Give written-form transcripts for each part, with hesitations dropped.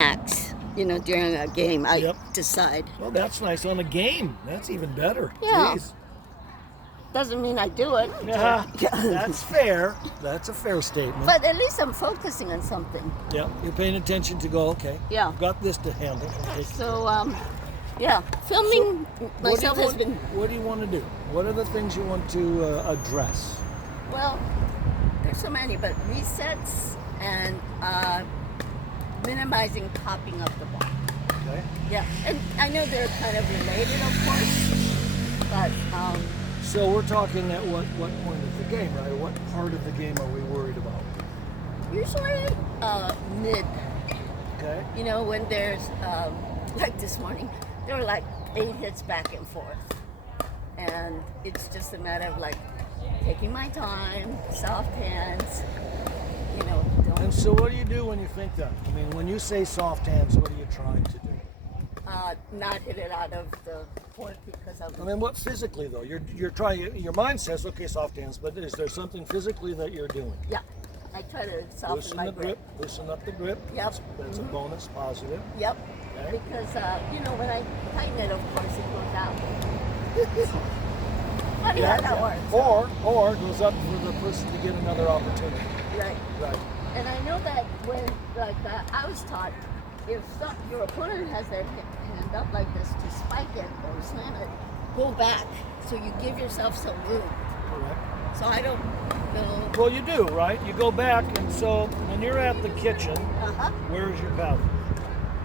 Max, during a game, I Yep. decide. Well, that's nice on a game. That's even better. Yeah. Jeez. Doesn't mean I do it. Yeah, that's fair. That's a fair statement. But at least I'm focusing on something. Yeah, you're paying attention to go, okay. Yeah. Got this to handle. Okay. So, yeah, filming myself has been, What do you want to do? What are the things you want to address? well, there's so many, but resets and minimizing popping up the ball. Okay. Yeah, and I know they're kind of related, of course, but So we're talking at what point of the game, right? What part of the game are we worried about? usually mid. Okay. When there's, like this morning, there were like 8 hits back and forth. And it's just a matter of like taking my time, soft hands, And don't, so what do you do when you think that? I mean, when you say soft hands, what are you trying to do? not hit it out of the court because of I mean, what physically though? You're trying. Your mind says, okay, soft hands, but is there something physically that you're doing? yeah. I try to soften Loosen my the grip. Loosen up the grip. Yep. That's a bonus, positive. Yep. Okay. Because when I tighten it, of course, it goes out. Funny how that works. Or it goes up for the person to get another opportunity. Right. Right. And I know that when, like, I was taught, if your opponent has their hand up like this to spike it or slam it, go back so you give yourself some room. Correct. So I don't know. Well, you do, right? You go back, and so when you're at the kitchen, where's your paddle?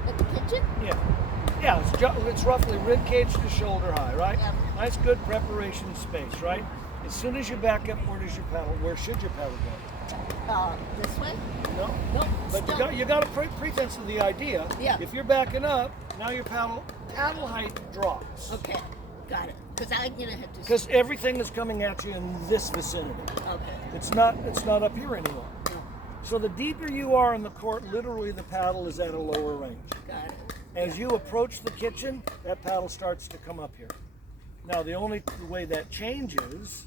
At the kitchen? Yeah. Yeah, it's roughly rib cage to shoulder high, right? Yep. Nice, good preparation space, right? As soon as you back up, where should your paddle go? This way? No? No. But still. you got a pretense of the idea. Yeah. If you're backing up, now your paddle height drops. Okay, got it. Because I'm gonna have to. Because everything is coming at you in this vicinity. Okay. It's not up here anymore. No, So the deeper you are in the court, literally the paddle is at a lower range. got it. As you approach the kitchen, that paddle starts to come up here. Now the only way that changes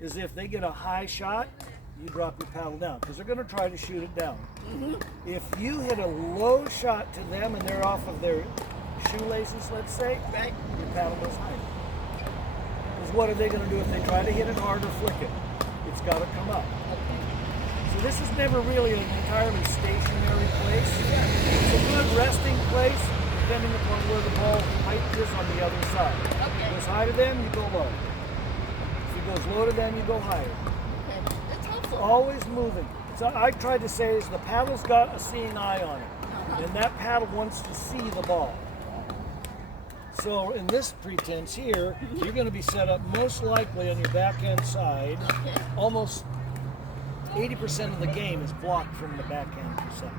is if they get a high shot, you drop your paddle down because they're going to try to shoot it down. If you hit a low shot to them and they're off of their shoelaces, let's say, Right. your paddle goes high. Because what are they going to do if they try to hit it hard or flick it? It's got to come up. Okay. So this is never really an entirely stationary place. It's a good resting place depending upon where the ball height is on the other side. Okay. If it goes high to them, you go low. If it goes low to them, you go higher. Okay. That's helpful. Always moving. So I tried to say is the paddle's got a seeing eye on it. And that paddle wants to see the ball. So in this pretense here, you're going to be set up most likely on your backhand side. Okay. Almost 80% of the game is blocked from the backhand percent.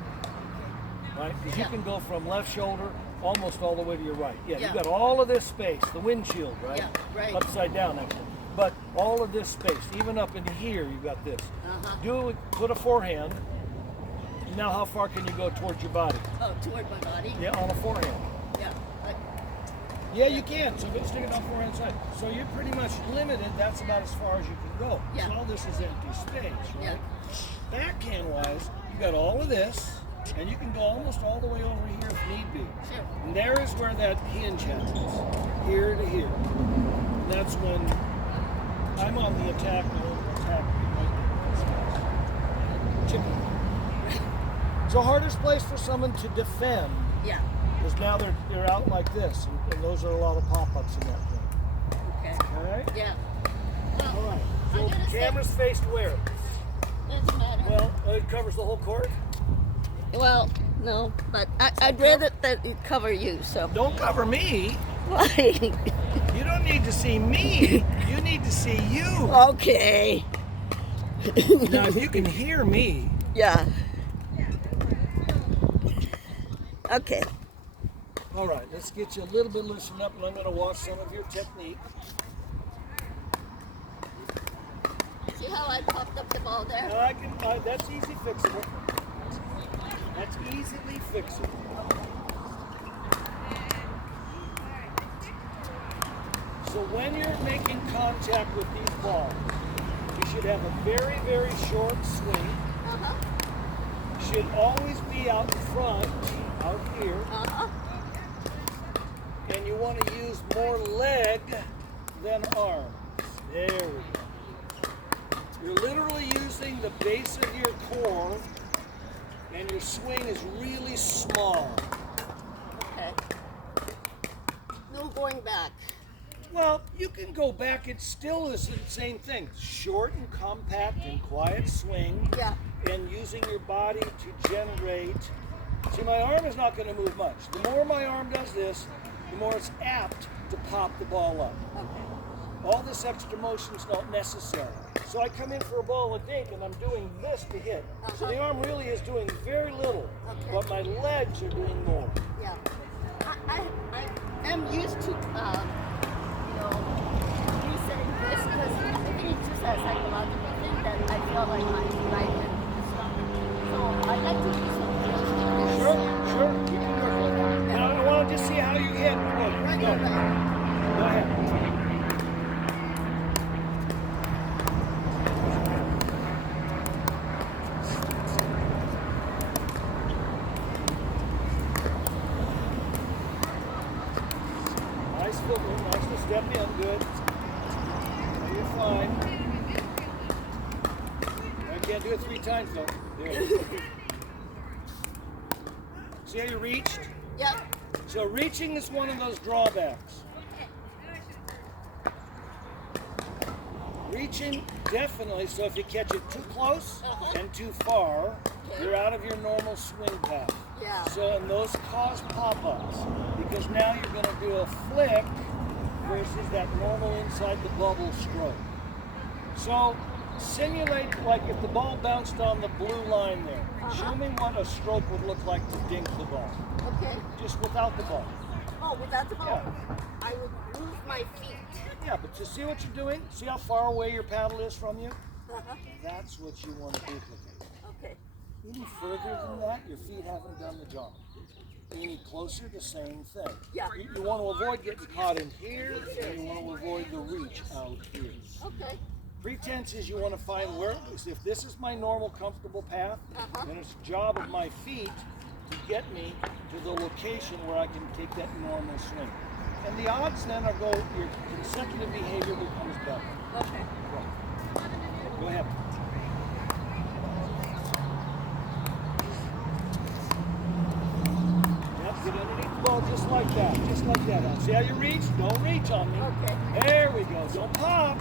Right? Because you can go from left shoulder almost all the way to your right. Yeah, Yeah. you've got all of this space, the windshield, right? Yeah, right. Upside down, actually. But all of this space, even up into here, you've got this. Put a forehand. Now, how far can you go towards your body? Oh, toward my body? Yeah, on a forehand. Yeah. Yeah, you can. So go stick it on forehand side. So you're pretty much limited. That's about as far as you can go. Yeah. So all this is empty space, right? Yeah. Backhand wise, you got all of this, and you can go almost all the way over here if need be. Sure. And there is where that hinge happens, here to here. And that's when I'm on the attack. Chicken. It's the hardest place for someone to defend. Yeah. Because now they're out like this, and those are a lot of pop-ups in that point. Okay. All right? Yeah. Well, All right. I'm So gonna say- camera's faced where? Doesn't matter. Well, it covers the whole court. Well, no, but I'd rather that it cover you, so. Don't cover me. Why? You don't need to see me. You need to see you. Okay. Now, if you can hear me, Yeah. Okay. all right, let's get you a little bit loosened up, and I'm going to watch some of your technique. See how I popped up the ball there? That's easy fixable. That's easily fixable. So when you're making contact with these balls, you should have a very, very short swing. Should always be out in front and you want to use more leg than arm. There we go. You're literally using the base of your core, and your swing is really small. Okay. No going back. Well, you can go back. It still is the same thing. Short and compact and quiet swing. Yeah. And using your body to generate. See, my arm is not going to move much. The more my arm does this, the more it's apt to pop the ball up. Okay. All this extra motion is not necessary. So I come in for a ball of dink and I'm doing this to hit. So the arm really is doing very little, but my legs are doing more. Yeah. I am used to, you saying this because I think it's just a psychological thing that I feel like my right hand is stronger. So I'd like to do something. Sure. You can work on that. Now I want to just see how you hit. Go ahead. Nice footwork, nice to step in, good. You're fine. I can't do it 3 times though. There. See how you reached? Yep. So reaching is one of those drawbacks. Reaching, definitely, so if you catch it too close and too far, you're out of your normal swing path. Yeah. So, and those cause pop-ups, because now you're going to do a flick versus that normal inside the bubble stroke. So, simulate like if the ball bounced on the blue line there. Show me what a stroke would look like to dink the ball. Okay. Just without the ball. Oh, without the ball? Yeah. I would move my feet. Yeah, but you see what you're doing? See how far away your paddle is from you? Uh-huh. That's what you want to duplicate. Okay. Any further than that, your feet haven't done the job. Any closer, the same thing. Yeah. You want to avoid getting caught in here, and you want to avoid the reach out here. Okay. Pretense is you want to find where, if this is my normal comfortable path, then it's the job of my feet to get me to the location where I can take that normal swing. And the odds then are your consecutive behavior becomes better. Okay. Go ahead. Yep, get underneath the ball just like that. Just like that. Now, see how you reach? Don't reach on me. Okay. There we go. Don't pop.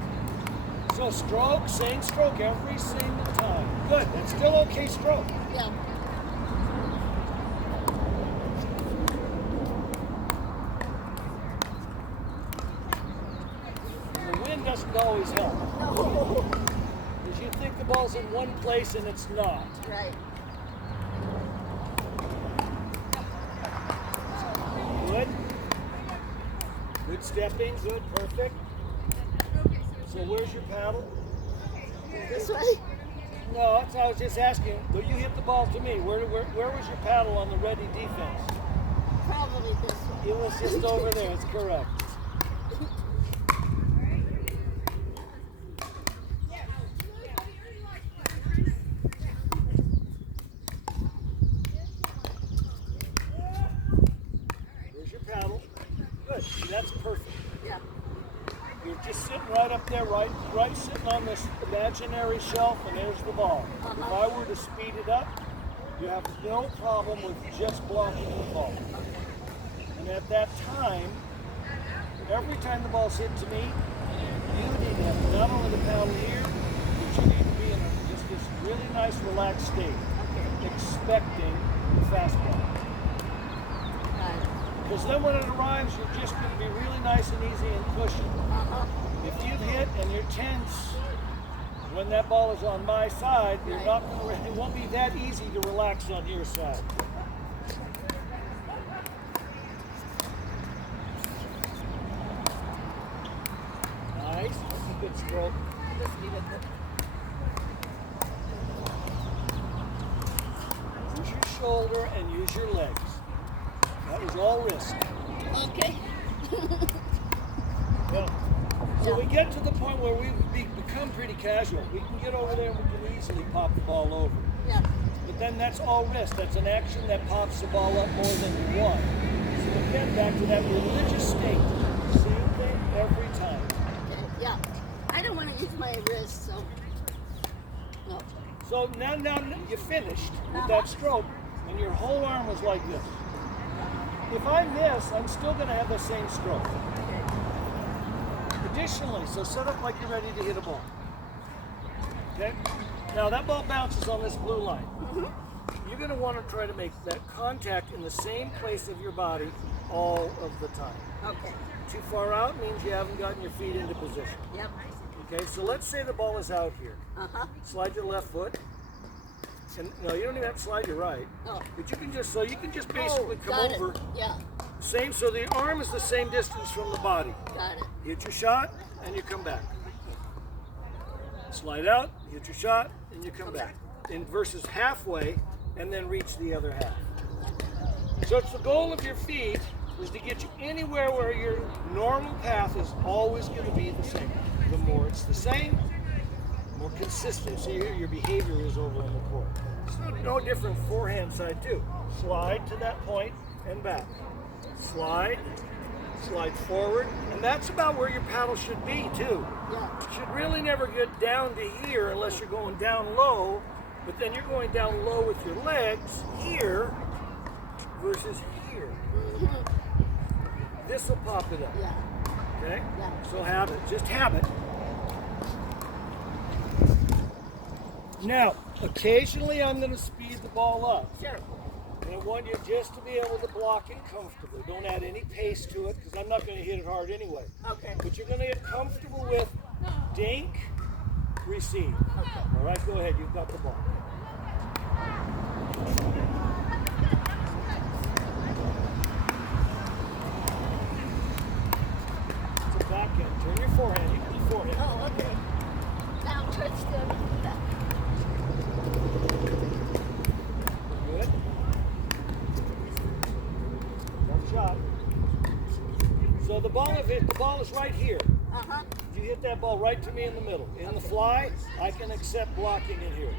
So stroke, same stroke every single time. Good. That's still okay stroke. Yeah. The wind doesn't always help. No. Because you think the ball's in one place and it's not. Right. Good. Good stepping. Good. Perfect. So where's your paddle? This way? No, that's what I was just asking. But you hit the ball to me. Where was your paddle on the ready defense? Probably this way. It was just over there. It's correct. There's your paddle. Good. See, that's perfect. Yeah. You're just sitting right up there, right sitting on this imaginary shelf, and there's the ball. If I were to speed it up, you have no problem with just blocking the ball. And at that time, every time the ball's hit to me, you need to have not only the paddle here, but you need to be in just this really nice relaxed state, expecting the fastball. Because then when it arrives, you're just going to be really nice and easy and cushy. If you've hit and you're tense, when that ball is on my side, you're not going to, it won't be that easy to relax on your side. Nice. That's a good stroke. Use your shoulder and use your legs. That was all wrist. Okay. Yeah. So we get to the point where we become pretty casual. We can get over there and we can easily pop the ball over. Yeah. But then that's all wrist. That's an action that pops the ball up more than you want. So the again, back to that religious state. Same thing every time. Okay, yeah. I don't want to use my wrist, so no. So now you finished with that stroke, and your whole arm was like this. If I miss, I'm still going to have the same stroke. Okay. Additionally, so set up like you're ready to hit a ball. Okay? Now that ball bounces on this blue line. You're going to want to try to make that contact in the same place of your body all of the time. Okay. Too far out means you haven't gotten your feet into position. Yep. Okay, so let's say the ball is out here. Slide your left foot. And no, you don't even have to slide your right. Oh. But you can just basically come got over. It. Yeah. Same, so the arm is the same distance from the body. Got it. Hit your shot, and you come back. Slide out, hit your shot, and you come back. And versus halfway, and then reach the other half. So it's the goal of your feet is to get you anywhere where your normal path is always going to be the same. The more it's the same, the more consistency your behavior is over on the court. It's no different forehand side too. Slide to that point and back. Slide forward, and that's about where your paddle should be too. Yeah. You should really never get down to here unless you're going down low, but then you're going down low with your legs here versus here. This will pop it up. Yeah. Okay? Yeah. So habit, just habit. Now, occasionally I'm going to speed the ball up. Sure. And I want you just to be able to block it comfortably. Don't add any pace to it because I'm not going to hit it hard anyway. Okay. But you're going to get comfortable with dink, receive. Okay. All right, go ahead. You've got the ball. It's a backhand. Turn your forehand. You can do forehand. Oh, okay. Now touch the back. Good. One shot. So the ball is right here. If you hit that ball right to me in the middle. In the fly, I can accept blocking in here.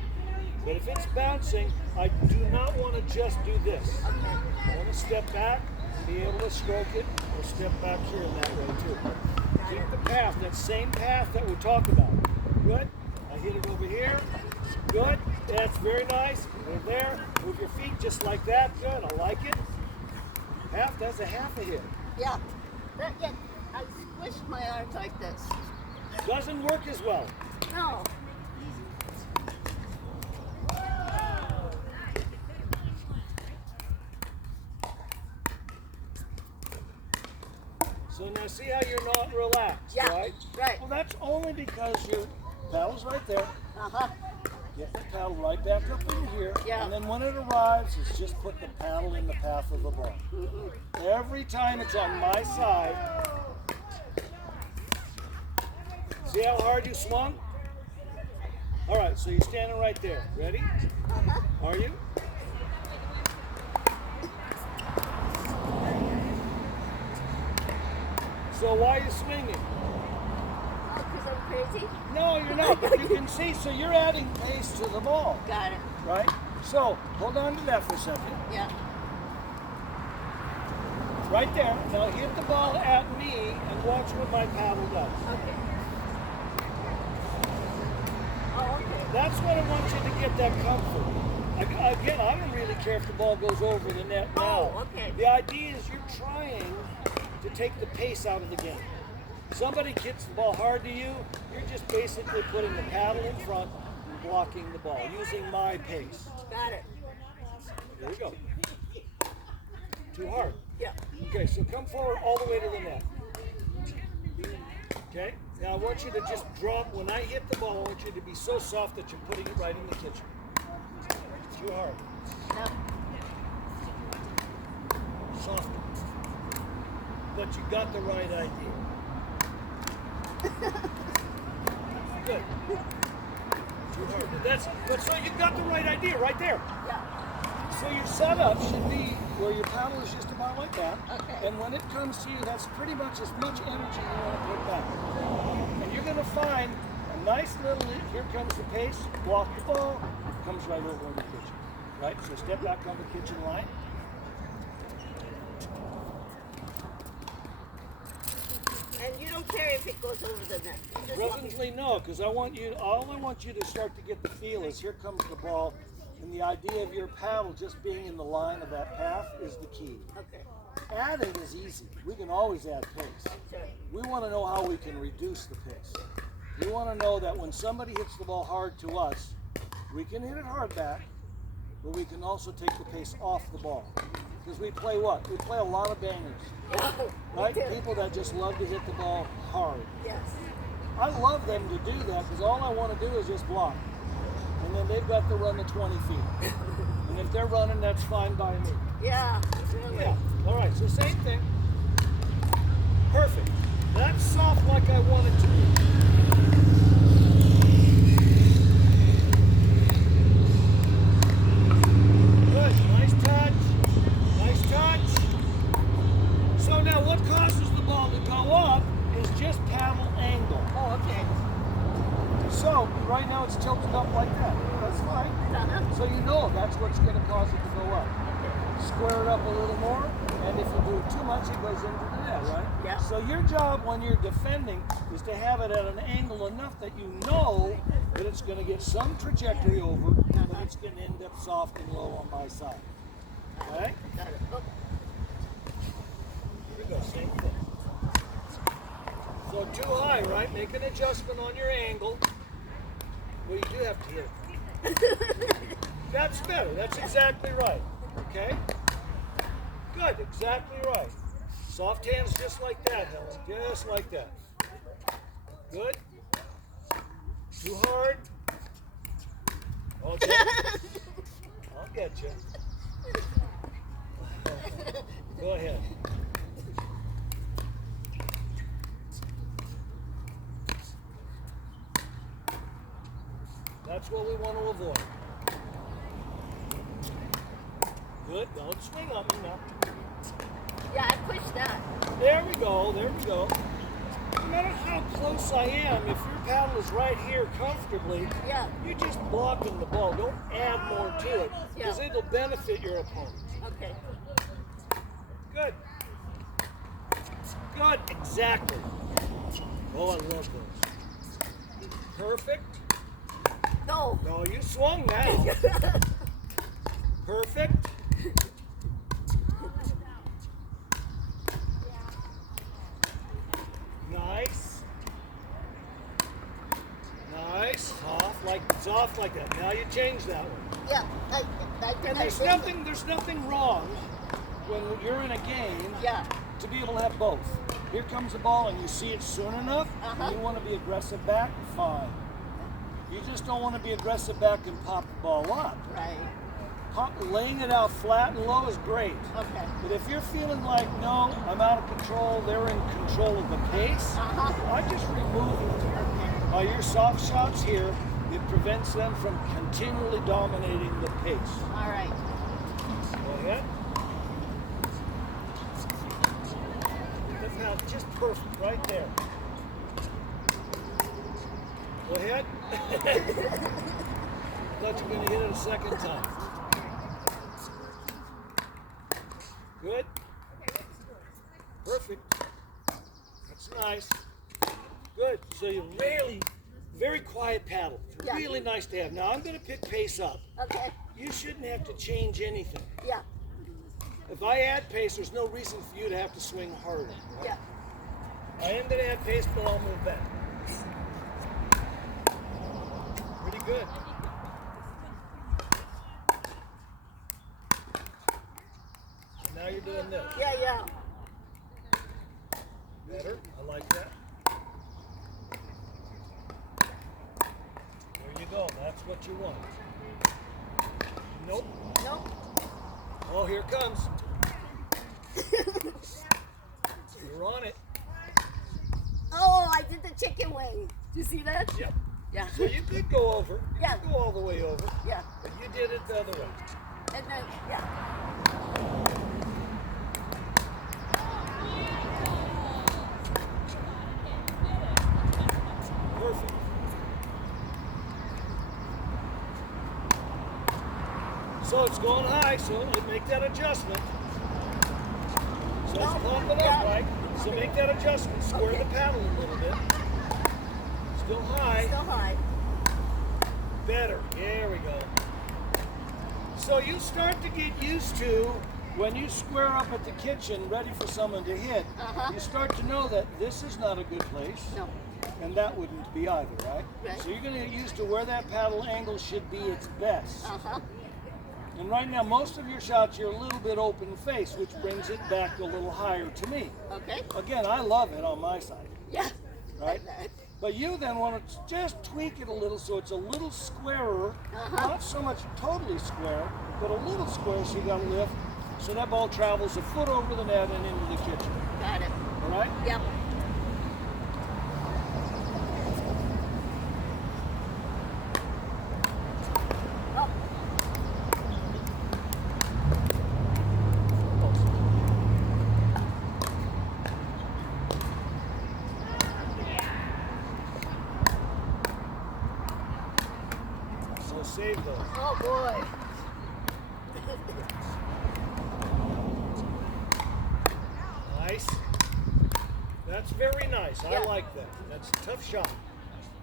But if it's bouncing, I do not want to just do this. I want to step back, be able to stroke it, or step back here in that way too. Keep the path, that same path that we talked about. Good. I hit it over here. Good. That's very nice. Over there. Move your feet just like that. Good. I like it. Half. That's a half a hit. Yeah. Yeah. I squished my arms like this. Doesn't work as well. No. So now see how you're not relaxed, Yeah, right? right. Well, that's only because your paddle's right there. Uh-huh. Get the paddle right back up in here. Yeah. And then when it arrives, it's just put the paddle in the path of the ball. Every time it's on my side. See how hard you swung? All right, so you're standing right there. Ready? Are you? So why are you swinging? Oh, because I'm crazy? No, you're not. But you can see, so you're adding pace to the ball, Got it. right? So hold on to that for a second. Yeah. Right there. Now hit the ball at me and watch what my paddle does. Okay. Oh, okay. That's what I want you to get that comfort. Again, I don't really care if the ball goes over the net now. Oh, okay. The idea is you're trying to take the pace out of the game. Somebody hits the ball hard to you, you're just basically putting the paddle in front and blocking the ball, using my pace. Got it. Here we go. Too hard. Yeah. Okay, so come forward all the way to the net. Okay? Now I want you to just drop, when I hit the ball, I want you to be so soft that you're putting it right in the kitchen. Too hard. No. Soft. But you got the right idea. Good. Too hard. But so you got the right idea right there. Yeah. So your setup should be where your paddle is just about like that. Okay. And when it comes to you, that's pretty much as much energy you want to put back. And you're going to find a nice little, here comes the pace, block the ball, comes right over in the kitchen. Right? So step back on the kitchen line. don't care if it goes over the net. You just want me- Presently, no, because all I want you to start to get the feel is here comes the ball, and the idea of your paddle just being in the line of that path is the key. Okay. Adding is easy. We can always add pace. Sure. We want to know how we can reduce the pace. We want to know that when somebody hits the ball hard to us, we can hit it hard back, but we can also take the pace off the ball. Because we play what? We play a lot of bangers. Yeah, Right? me too. People that just love to hit the ball hard. Yes. I love them to do that because all I want to do is just block. And then they've got to run the 20 feet. And if they're running, that's fine by me. Yeah, really. Yeah. All right, so same thing. Perfect. That's soft like I want it to be. Good. Nice touch. Nice touch. So now what causes the ball to go up is just paddle angle. Oh, okay. So right now it's tilted up like that. That's fine. Uh-huh. So you know that's what's going to cause it to go up. Square it up a little more, and if you do it too much, it goes into the net, right? Yeah. So your job when you're defending is to have it at an angle enough that you know that it's going to get some trajectory over, but it's going to end up soft and low on my side. All right? Got it. Oh, Here we go, same thing. So too high, right? Make an adjustment on your angle. Well, you do have to hit it. That's better. That's exactly right. Okay? Good. Exactly right. Soft hands just like that, Helen. Just like that. Good. Too hard. Okay. I'll get you. Go ahead. That's what we want to avoid. Good. Don't swing on me now. yeah, I pushed that. There we go. There we go. No matter how close I am, if your paddle is right here comfortably, Yeah. you're just blocking the ball. Don't add more to it because Yeah. it'll benefit your opponent. Okay. Good. Good. Exactly. Oh, I love those. Perfect. No. No, you swung now. Perfect. Nice. Nice. Off like that. Now you change that one. Yeah. I And there's nothing wrong when you're in a game Yeah. to be able to have both. Here comes the ball and you see it soon enough, Uh-huh. and you want to be aggressive back, fine. You just don't want to be aggressive back and pop the ball up. Right. Laying it out flat and low is great. Okay. But if you're feeling like, no, I'm out of control, they're in control of the pace, Uh-huh. I just remove it. Okay. Your soft shots here, it prevents them from continually dominating the pace. All right. Go ahead. That's now just perfect right there. Go ahead. Thought you were going to hit it a second time. Good. Perfect. That's nice. Good. So you very quiet paddle. Yeah. Really nice to have. Now I'm going to pick pace up. Okay. You shouldn't have to change anything. Yeah. If I add pace, there's no reason for you to have to swing harder. Right? Yeah. I am going to add pace, but I'll move back. Pretty good. Now you're doing this. Yeah. Yeah. Better. I like that. There you go. That's what you want. Nope. Nope. Oh, here it comes. You're on it. Oh, I did the chicken wing. Did you see that? Yep. Yeah. So you could go over. You Yeah. could go all the way over. Yeah. But you did it the other way. And then, yeah. Perfect. So it's going high, so make that adjustment. So it's popping up, right? So make that adjustment. Square the paddle a little bit. Still high. Still high. Better. There we go. So you start to get used to when you square up at the kitchen ready for someone to hit, you start to know that this is not a good place. No. And that wouldn't be either, right? Right. So you're going to get used to where that paddle angle should be its best. And right now, most of your shots, you're a little bit open face, which brings it back a little higher to me. Okay. Again, I love it on my side, Yeah. right? But you then want to just tweak it a little so it's a little squarer, not so much totally square, but a little square so you got to lift, so that ball travels a foot over the net and into the kitchen. Got it. All right? Yep. So save those. Oh boy. Nice. That's very nice. I Yeah. like that. That's a tough shot.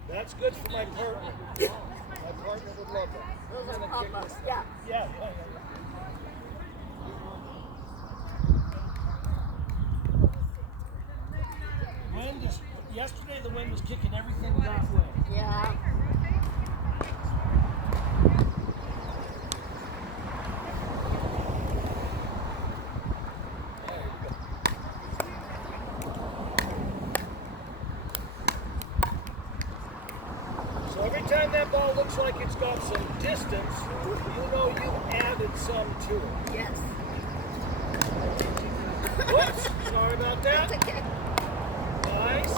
That's good for my partner. My partner would love that. Those are I'm gonna kick pop-ups. this. Yeah. Yeah. Wind is, yesterday the wind was kicking everything that way. Yeah. So every time that ball looks like it's got some distance, you know you added some to it. Yes. Whoops, sorry about that. That's okay. Nice.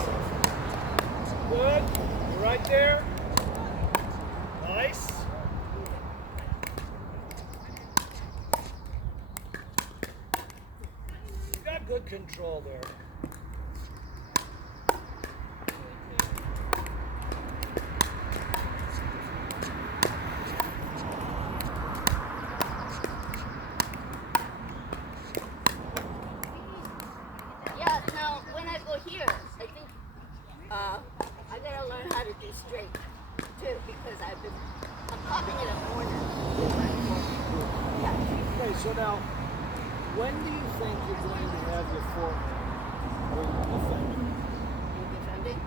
Good. You're right there. Nice. You got good control there. Yeah, now when I go here, I think I gotta learn how to do straight too because I'm popping it at corner. Yeah. Okay, so now, when do you think you're going to have your forehand where you're defending? You defending?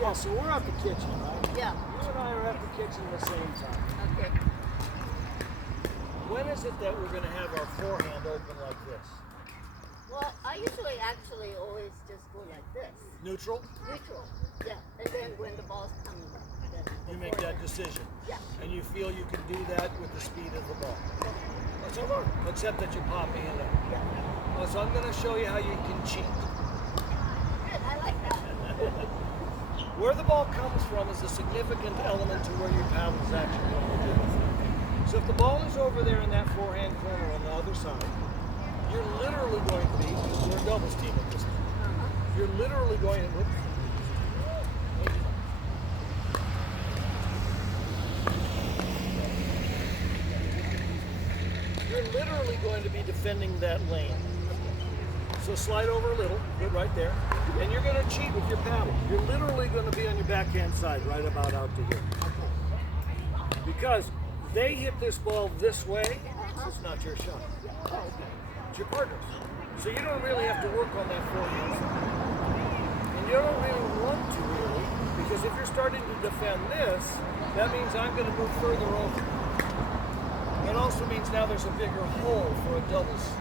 Yeah, so we're at the kitchen, right? Yeah. You and I are at the kitchen at the same time. Okay. When is it that we're going to have our forehand open like this? Well, I usually actually always just go like this. Neutral? Neutral. Yeah. And then when the ball's coming up, then You make that decision. Yeah. And you feel you can do that with the speed of the ball. That's over. Except that you're popping it up. Yeah. So I'm going to show you how you can cheat. Good. I like that. Where the ball comes from is a significant element to where your paddle is actually going to do. So if the ball is over there in that forehand corner on the other side, you're literally going to be, we're a doubles team at this point. You're literally going to, you're literally going to be defending that lane. So slide over a little, good right there, and you're going to cheat with your paddle. You're literally going to be on your backhand side, right about out to here. Because they hit this ball this way, it's not your shot. It's your partner's. So you don't really have to work on that forehand side. And you don't really want to really, because if you're starting to defend this, that means I'm going to move further over. It also means now there's a bigger hole for a doubles.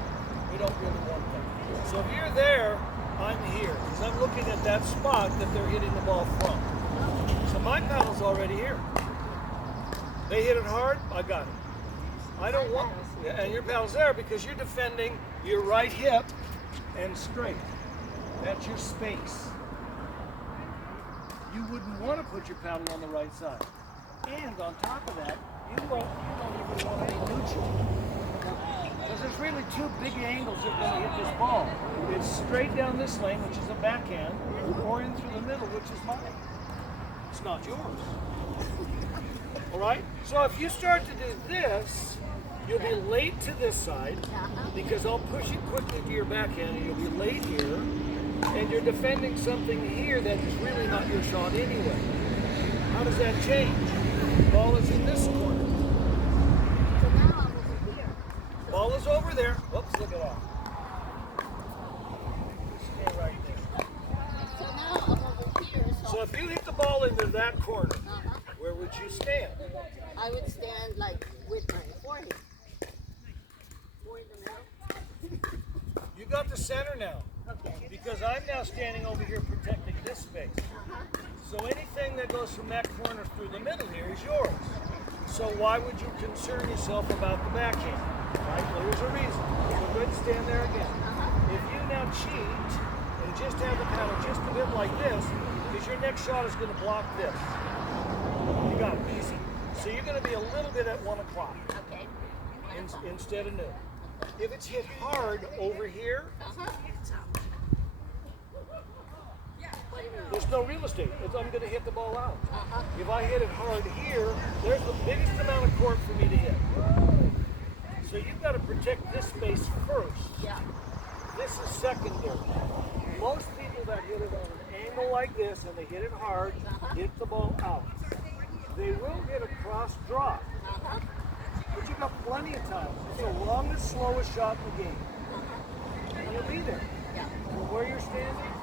We don't really want that. So if you're there, I'm here, because I'm looking at that spot that they're hitting the ball from. So my paddle's already here. They hit it hard, I got it. I don't want, and your paddle's there because you're defending your right hip and straight. That's your space. You wouldn't want to put your paddle on the right side. And on top of that, you don't even want to be neutral. Because there's really two big angles that are going to hit this ball. It's straight down this lane, which is a backhand, or in through the middle, which is mine. It's not yours. All right? So if you start to do this, You'll be late to this side Uh-huh. because I'll push it quickly to your backhand and you'll be late here. And you're defending something here that is really not your shot anyway. How does that change? Ball is in this corner. So now I'm over here. Ball is over there. Whoops, look at that. Stay right there. So now I'm over here. So if you hit the ball into that corner, Uh-huh. where would you stand? I would stand like with my forehead. More in the middle. You got the center now. Okay. Because I'm now standing over here protecting this space. Uh-huh. So anything that goes from that corner through the middle here is yours. So why would you concern yourself about the backhand? Right? Well, there's a reason. So go ahead and stand there again. Uh-huh. If you now cheat and just have the paddle just a bit like this, because your next shot is going to block this. You got it, easy. So you're going to be a little bit at 1 o'clock Okay. instead of noon. If it's hit hard over here, Uh-huh. What do you mean? there's no real estate. I'm going to hit the ball out. Uh-huh. If I hit it hard here, there's the biggest amount of court for me to hit. So you've got to protect this space first. Yeah. This is secondary. Most people that hit it on an angle like this and they hit it hard, hit the ball out. They will hit a cross drop, Uh-huh. but you've got plenty of time. It's the longest, slowest shot in the game. And you'll be there. Yeah. From where you're standing,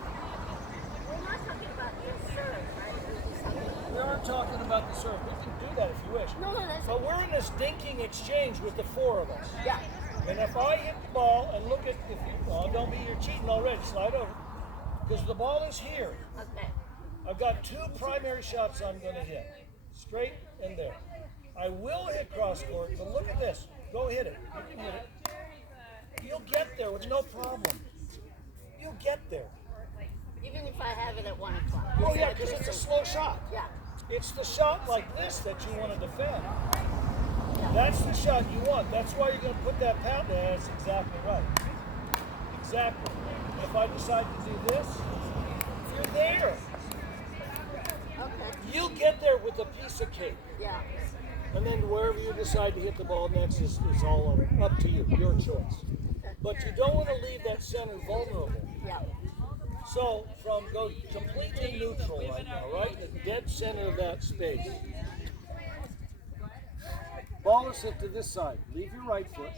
We're not talking about this serve, right? We're just talking- we aren't talking about the serve. We can do that if you wish. No, that's But we're in this dinking exchange with the four of us. yeah. And if I hit the ball and look at, if you, oh, don't be, you're cheating already, slide over. Because the ball is here. Okay. I've got 2 primary shots I'm going to hit. Straight and there. I will hit cross court, but look at this. Go hit it. You can hit it. You'll get there with no problem. You'll get there. Even if I have it at 1 o'clock. Oh You yeah, said because it's a this is- slow shot. Yeah. It's the shot like this that you want to defend. That's the shot you want. That's why you're going to put that paddle. That's exactly right. Exactly. If I decide to do this, you're there. Okay. You'll get there with a piece of cake. Yeah. And then wherever you decide to hit the ball next is all up to you, your choice. But you don't want to leave that center vulnerable. Yeah. So go completely neutral right now, right? The dead center of that space. Ball is hit to this side. Leave your right foot.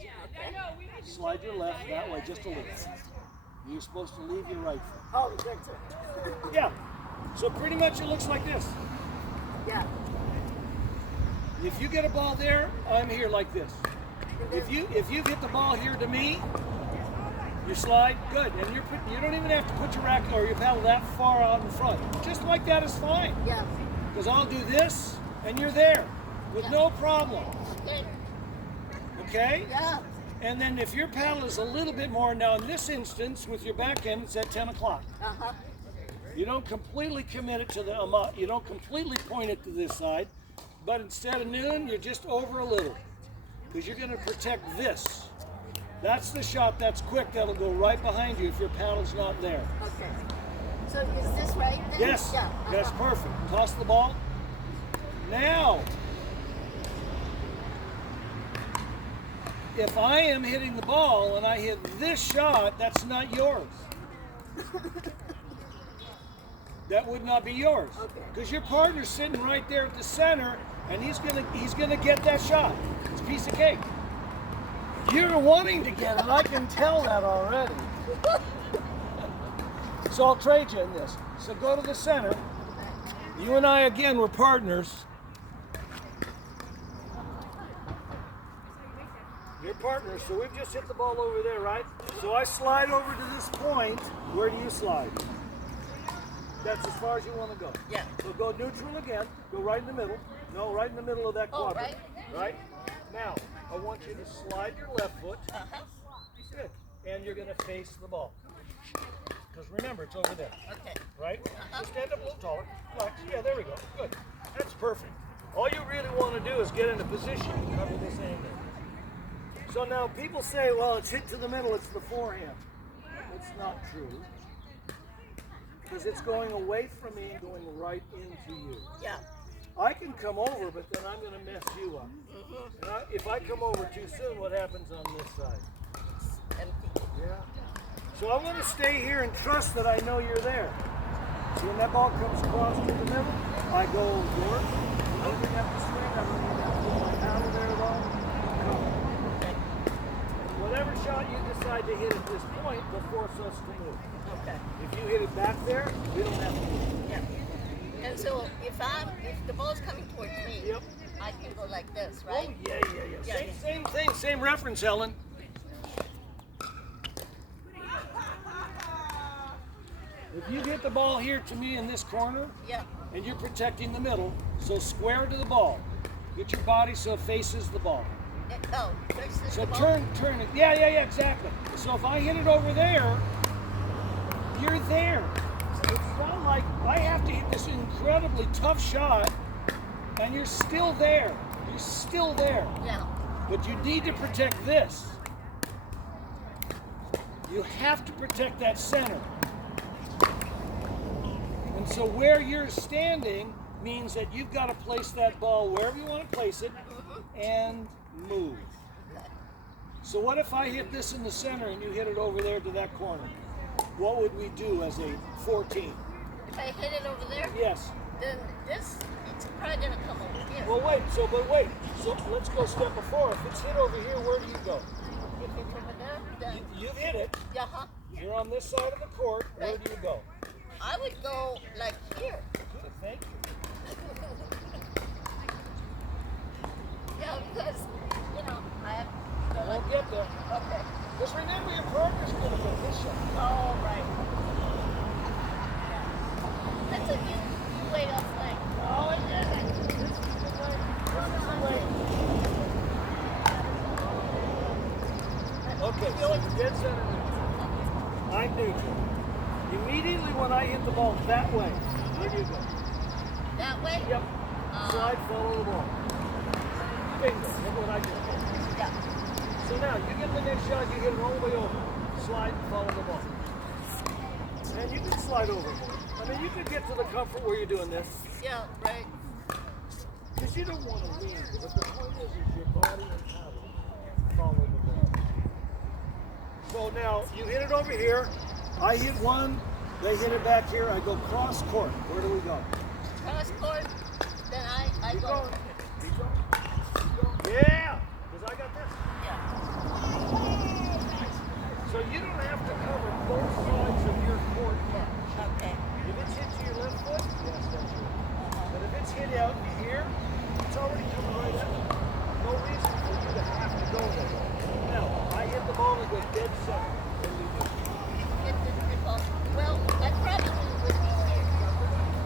Slide your left that way just a little. You're supposed to leave your right foot. Oh, good, sir. Yeah. So pretty much it looks like this. Yeah. If you get a ball there, I'm here like this. If you've hit the ball here to me, you slide, good. And you don't even have to put your racket or your paddle that far out in front. Just like that is fine. Yeah. Because I'll do this and you're there with no problem. Okay. Okay? Yeah. And then if your paddle is a little bit more, now in this instance with your backhand, it's at 10 o'clock. Uh-huh. You don't completely commit it to the you don't completely point it to this side, but instead of noon, you're just over a little. Because you're going to protect this. That's the shot that's quick that'll go right behind you if your paddle's not there. Okay. So is this right then? Yes, Yeah. that's perfect. Toss the ball. Now, if I am hitting the ball and I hit this shot, that's not yours. That would not be yours. Okay. Because your partner's sitting right there at the center and he's gonna get that shot. It's a piece of cake. You're wanting to get it, I can tell that already. So I'll trade you in this. So go to the center. You and I again were partners. You're partners, so we've just hit the ball over there, right? So I slide over to this point. Where do you slide? That's as far as you want to go. Yeah. So go neutral again. Go right in the middle. No, right in the middle of that Oh, quadrant. right? Right? Now, I want you to slide your left foot. Uh-huh. Good. And you're going to face the ball. Because remember, it's over there. Okay. Right? So stand up a little taller. Flex. Yeah, there we go. Good. That's perfect. All you really want to do is get in a position to cover this angle. So now people say, well, it's hit to the middle, it's the forehand. It's not true. Because it's going away from me and going right into you. Yeah. I can come over, but then I'm going to mess you up. And if I come over too soon, what happens on this side? Empty. Yeah. So I'm going to stay here and trust that I know you're there. So when that ball comes across to the middle, I go yours. I don't even have to swing. I don't even have to put my paddle there at all. Come. Whatever shot you decide to hit at this point will force us to move. Okay. If you hit it back there, we don't have to move. Yeah. And so if the ball's coming towards me, Yep. I can go like this, right? Oh, yeah. Yeah, Same thing, same reference, Helen. If you hit the ball here to me in this corner, Yeah. and you're protecting the middle, so square to the ball. Get your body so it faces the ball. Oh, versus So the ball. turn it. Yeah, exactly. So if I hit it over there, you're there. It's not like I have to hit this incredibly tough shot, and you're still there. You're still there. Yeah. But you need to protect this. You have to protect that center. And so where you're standing means that you've got to place that ball wherever you want to place it and move. So what if I hit this in the center and you hit it over there to that corner? What would we do as a 14? If I hit it over there, Yes. then this, it's probably going to come over here. Well, wait. So let's go step before. If it's hit over here, where do you go? If it's over there, then, You've hit it. yeah, You're on this side of the court. Where do you go? I would go like here. Good, thank you. Yeah, because, I have to go We'll like get there. Okay. Just remember your partner's going to get this shot. Oh, right. Yeah. That's a new way of playing. Oh, it isn't. This is the way. Okay, so it's dead center neutral. I'm neutral. Immediately when I hit the ball that way, where do you go? That way? Yep. Slide, follow the ball. Bingo. Look what I did. Yeah. So now you get the next shot, you hit it all the way over. Slide and follow the ball. And you can slide over more. I mean, you could get to the comfort where you're doing this. Yeah, right. Because you don't want to lean. But the point is your body and paddle follow the ball. So now you hit it over here. I hit one. They hit it back here. I go cross court. Where do we go? Cross court, then I Keep go. going. Keep going. Keep going. Yeah. Because I got this. Yeah. So you don't have to cover both sides of your court much. Okay. If it's hit to your left foot, yes, that's right. But if it's hit out here, it's already coming right out. No reason for you to have to go there. Now, I hit the ball and go dead center. What do we do? Get the ball. Well, I probably would be here.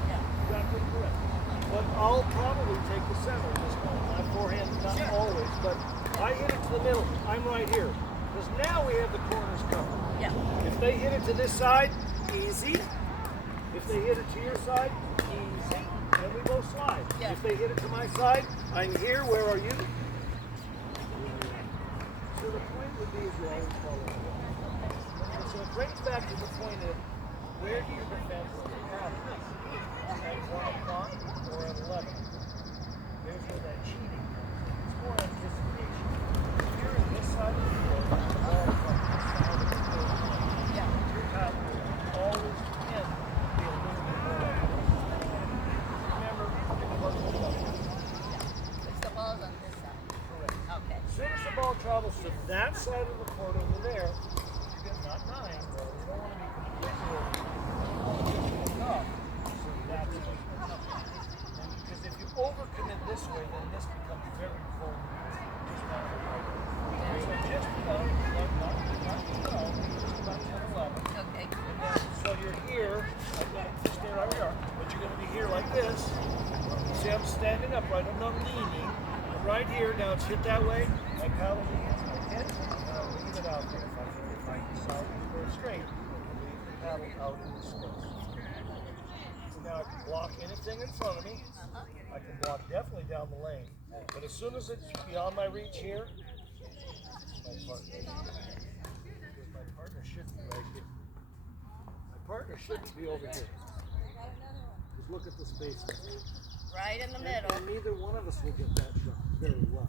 Yeah. Exactly correct. But I'll probably take the center at this point. My forehand, not Sure. always, but I hit it to the middle. I'm right here. Because now we have the corners covered. Yeah. If they hit it to this side, easy. If they hit it to your side, easy. Then we both slide. Yeah. If they hit it to my side, I'm here. Where are you? So the point would be is you always follow the ball. And so it brings back to the point of where do you defend happen? At 1 o'clock or at 11? There's where that cheating comes. It's more anticipation. If you're in this side of the field, the ball comes this side of the field. Yeah. Your paddle will always tend to be a little bit more like this. Remember, it wasn't enough. It's the ball's on this side. Correct. Okay. As soon as the ball travels to that side of the court over there, you get not 9, but you don't want to be completely up. So that's it. Because if you overcommit this way, then this becomes very full. Just not right. So just about, not just about 10, 11. Okay. And then, so you're here, just stay right here, but you're going to be here like this. See, I'm standing upright, I'm not leaning. I'm right here, now it's hit that way. My paddle against my head, and I'll leave it out there. If I decide to go straight, I'll leave the paddle out in the space. So now I can block anything in front of me. I can block definitely down the lane. But as soon as it's beyond my reach here, my partner. Because my partner should be right here. My partner shouldn't be over here. Just look at the space. Right in the middle. And neither one of us will get that shot very well.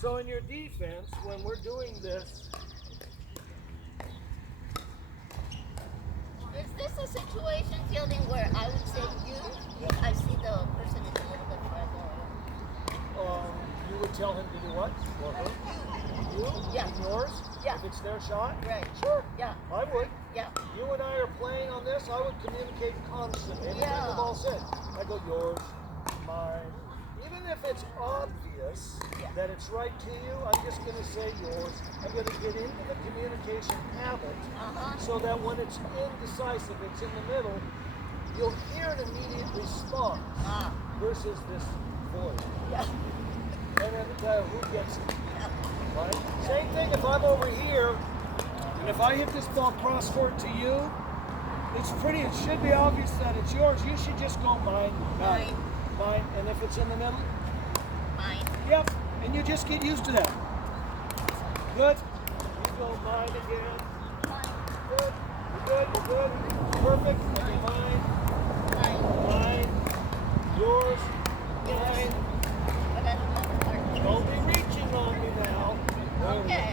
So in your defense, when we're doing this, Is this a situation, Fielding, where I would say you, if I see the person is a little bit further away? you would tell him to do what? Or her? You? Yeah. And yours? Yeah. If it's their shot? Right. Sure. Yeah. I would. Yeah. You and I are playing on this, I would communicate constantly. Anytime Yeah. the ball's hit, I go yours, mine. Even if it's obvious that it's right to you, I'm just going to say yours. I'm going to get into the communication habit so that when it's indecisive, it's in the middle, you'll hear an immediate response versus this voice. Yeah. And then who gets it? Yeah. Right? Same thing if I'm over here, and if I hit this ball cross court to you, it should be obvious that it's yours. You should just go mine, mine, mine. And if it's in the middle? Mine. Yep. And you just get used to that. Good. You go mine again. Good. You're good. You're good. Perfect. Okay, mine. Mine. Mine. Yours. Mine. But that's another part. Don't be reaching on me now. Okay.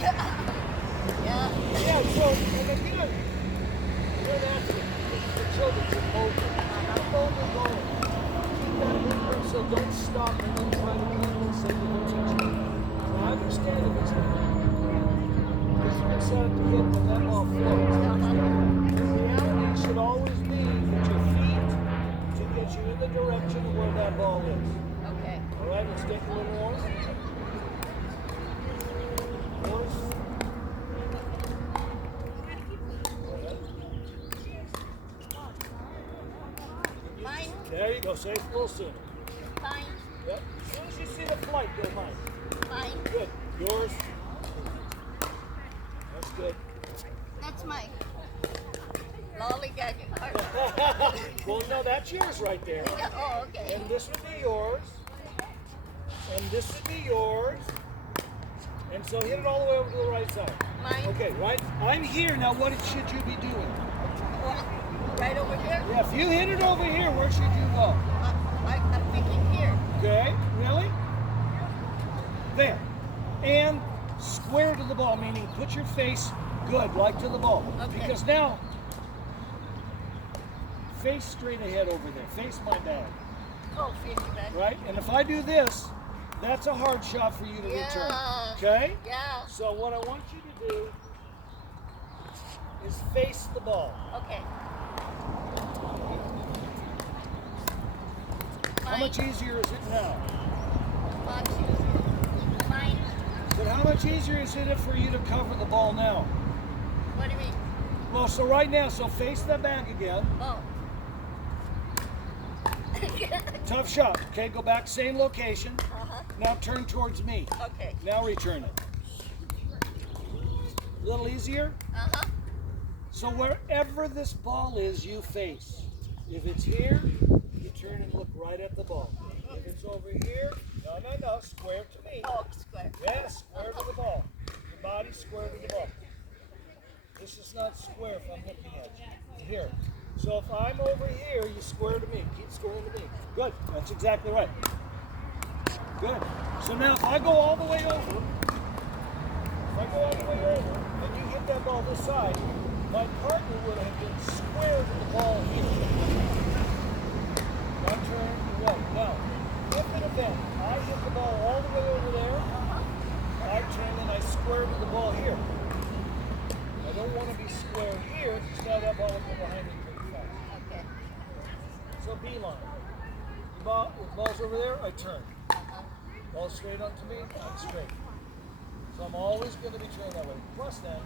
Yeah. Yeah, so, and again, you're an athlete. The children are mobile. Keep mobile going. Keep that movement, so don't stop and then try to clean and say you don't teach you. Now, I understand if it's not. Because you're excited to hit when that ball floats. The reality should always be that your feet to get you in the direction of where that ball is. Okay. All right, let's get a little more. Mine. There you go, say it a little sooner. Mine. Yep. As soon as you see the flight, go mine. Mine. Good. Yours. That's good. That's mine. Lollygagging heart. Well, no, that's yours right there. Yeah, oh, okay. And this would be yours. And this would be yours. And so hit it all the way over to the right side. Mine. Okay, right? I'm here. Now, what should you be doing? Right over here? Yeah, if you hit it over here, where should you go? I'm thinking here. Okay, really? There. And square to the ball, meaning put your face good, like to the ball. Okay. Because now, face straight ahead over there. Face my bag. Oh, face your back. Right? And if I do this, that's a hard shot for you to return. Yeah. Okay? Yeah. So what I want you to do is face the ball. Okay. How much easier is it now? Much easier. Mine. But how much easier is it for you to cover the ball now? What do you mean? Well, so right now, so face the bag again. Oh. Tough shot. Okay, go back, same location. Uh-huh. Now turn towards me. Okay. Now return it. A little easier. Uh-huh. So wherever this ball is, you face. If it's here, you turn and look right at the ball. If it's over here, no, square to me. Oh, square. Yes, square to the ball. Your body square to the ball. This is not square if I'm looking at you. Here. So if I'm over here, you square to me. Keep squaring to me. Good. That's exactly right. Good. So now if I go all the way over, and you hit that ball this side, my partner would have been square to the ball here. Now turn to right. Now, if an event, I hit the ball all the way over there, I turn and I square to the ball here. I don't want to be square here because now that ball will go behind me pretty fast. Okay. So beeline. The ball's over there, I turn. Ball straight onto me, I'm straight. So I'm always going to be turned that way. Plus then,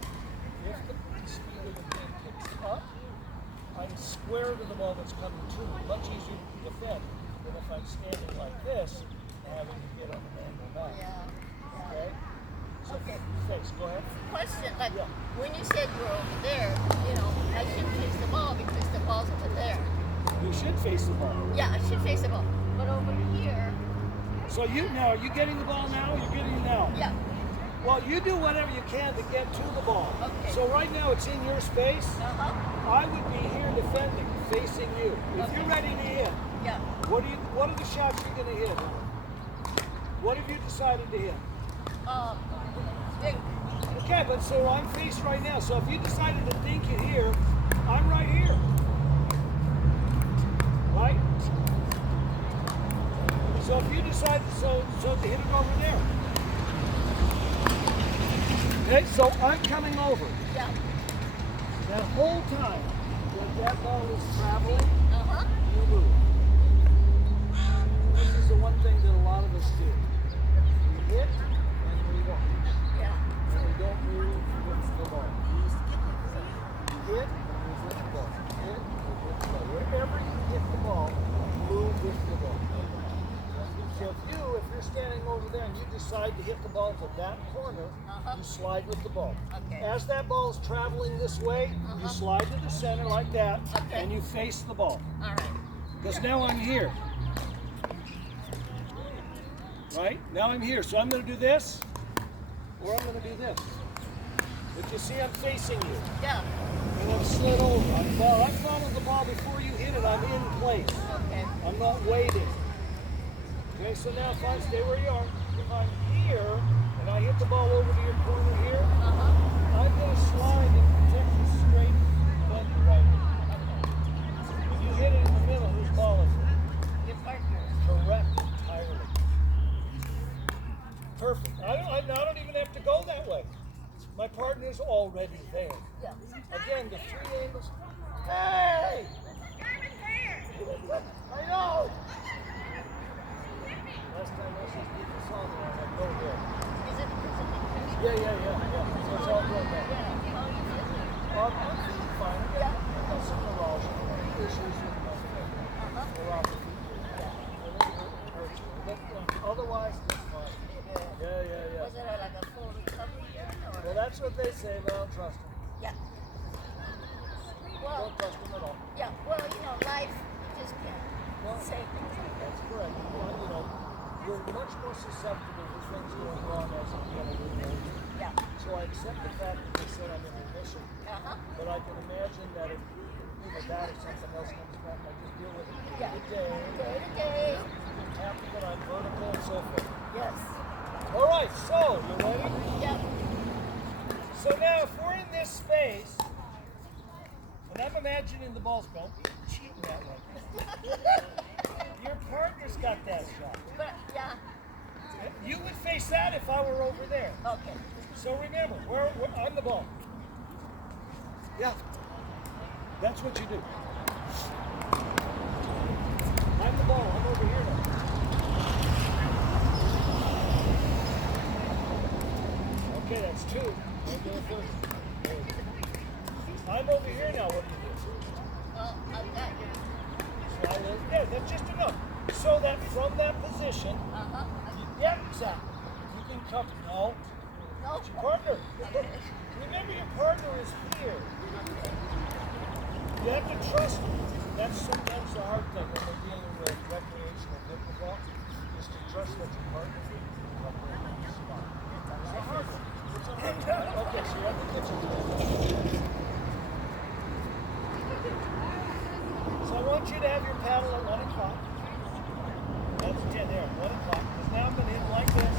if the speed of the pin picks up, I'm square to the ball that's coming to me. Much easier to defend than if I'm standing like this and having to get on the angle back. Yeah. Okay? So Okay. face, go ahead. Question, like, Yeah. when you said you're over there, I should face the ball because the ball's over there. You should face the ball. Yeah, I should face the ball. But over here, So are you getting the ball now? You're getting it now. yeah. Well, you do whatever you can to get to the ball. Okay. So right now it's in your space. Uh-huh. I would be here defending. facing you. If you're ready to hit, Yeah. what are the shots you're going to hit? What have you decided to hit? Dink. Okay, but so I'm faced right now. So if you decided to dink it here, I'm right here. Right? So if you decide so to hit it over there. Okay, so I'm coming over. Yeah. That whole time when that ball is traveling, Uh-huh. you move. This is the one thing that a lot of us do. We hit and we walk. Yeah. And we don't move with the ball. You hit and move with the ball. Hit and move with the ball. Wherever you hit the ball, move with the ball. So if you're standing over there and you decide to hit the ball to that corner, you slide with the ball. Okay. As that ball is traveling this way, you slide to the center like that, Okay. and you face the ball. All right. Because now I'm here. Right? Now I'm here. So I'm going to do this, or I'm going to do this. But you see, I'm facing you. Yeah. And I'm slid over. I followed the ball before you hit it. I'm in place. Okay. I'm not waiting. Okay, so now if I stay where you are, if I'm here and I hit the ball over to your corner here, Uh-huh. I'm going to slide and protect the straight bender right here. If you hit it in the middle, whose ball is it? Your partner. Correct, entirely. Perfect. I don't even have to go that way. My partner's already there. Yeah. Again, the three angles. Hey! I know! Last time I saw people saw me, I was like, go here. Is it? Yeah. So it's all good now. I'm feeling fine. Yeah. I've got some neurological issues with my foot. Neuropathy. But otherwise, it's fine. Yeah. Was it like a full recovery then, or? Well, that's what they say, but I don't trust them. Yeah. Well, Don't trust them at all. yeah. Well, life, you just can't say things like that. That's correct. Well, you're much more susceptible to things going wrong as you get a little older. Yeah. So I accept the fact that they said I'm in remission, Uh-huh. but I can imagine that if either that or something else comes back, I just deal with it Yeah. day to day. Day to day. Happy that I'm vertical and so forth. Yes. All right, so you ready? Yeah. So now if we're in this space, and I'm imagining the ball's going, don't be cheating that way. Your partner's got that shot. But, yeah. You would face that if I were over there. Okay. So remember, I'm the ball. Yeah. That's what you do. I'm the ball. I'm over here now. Okay, that's two. I'll do a third. I'm over here now. What do you do? Well, I've got you. Slide in. Yeah, that's just enough. So that from that position, Uh-huh. yeah, exactly. You can come. No. No. It's your partner. Remember, your partner is here. You have to trust him. That's sometimes the hard thing when we're dealing with recreational pickleball, is to trust that your partner is up there in the spot. It's a hard one. It's a hard one. Okay, so you're at the kitchen. So I want you to have your paddle at 1 o'clock. That's 10 there, 1 o'clock. Because now I'm going to hit like this,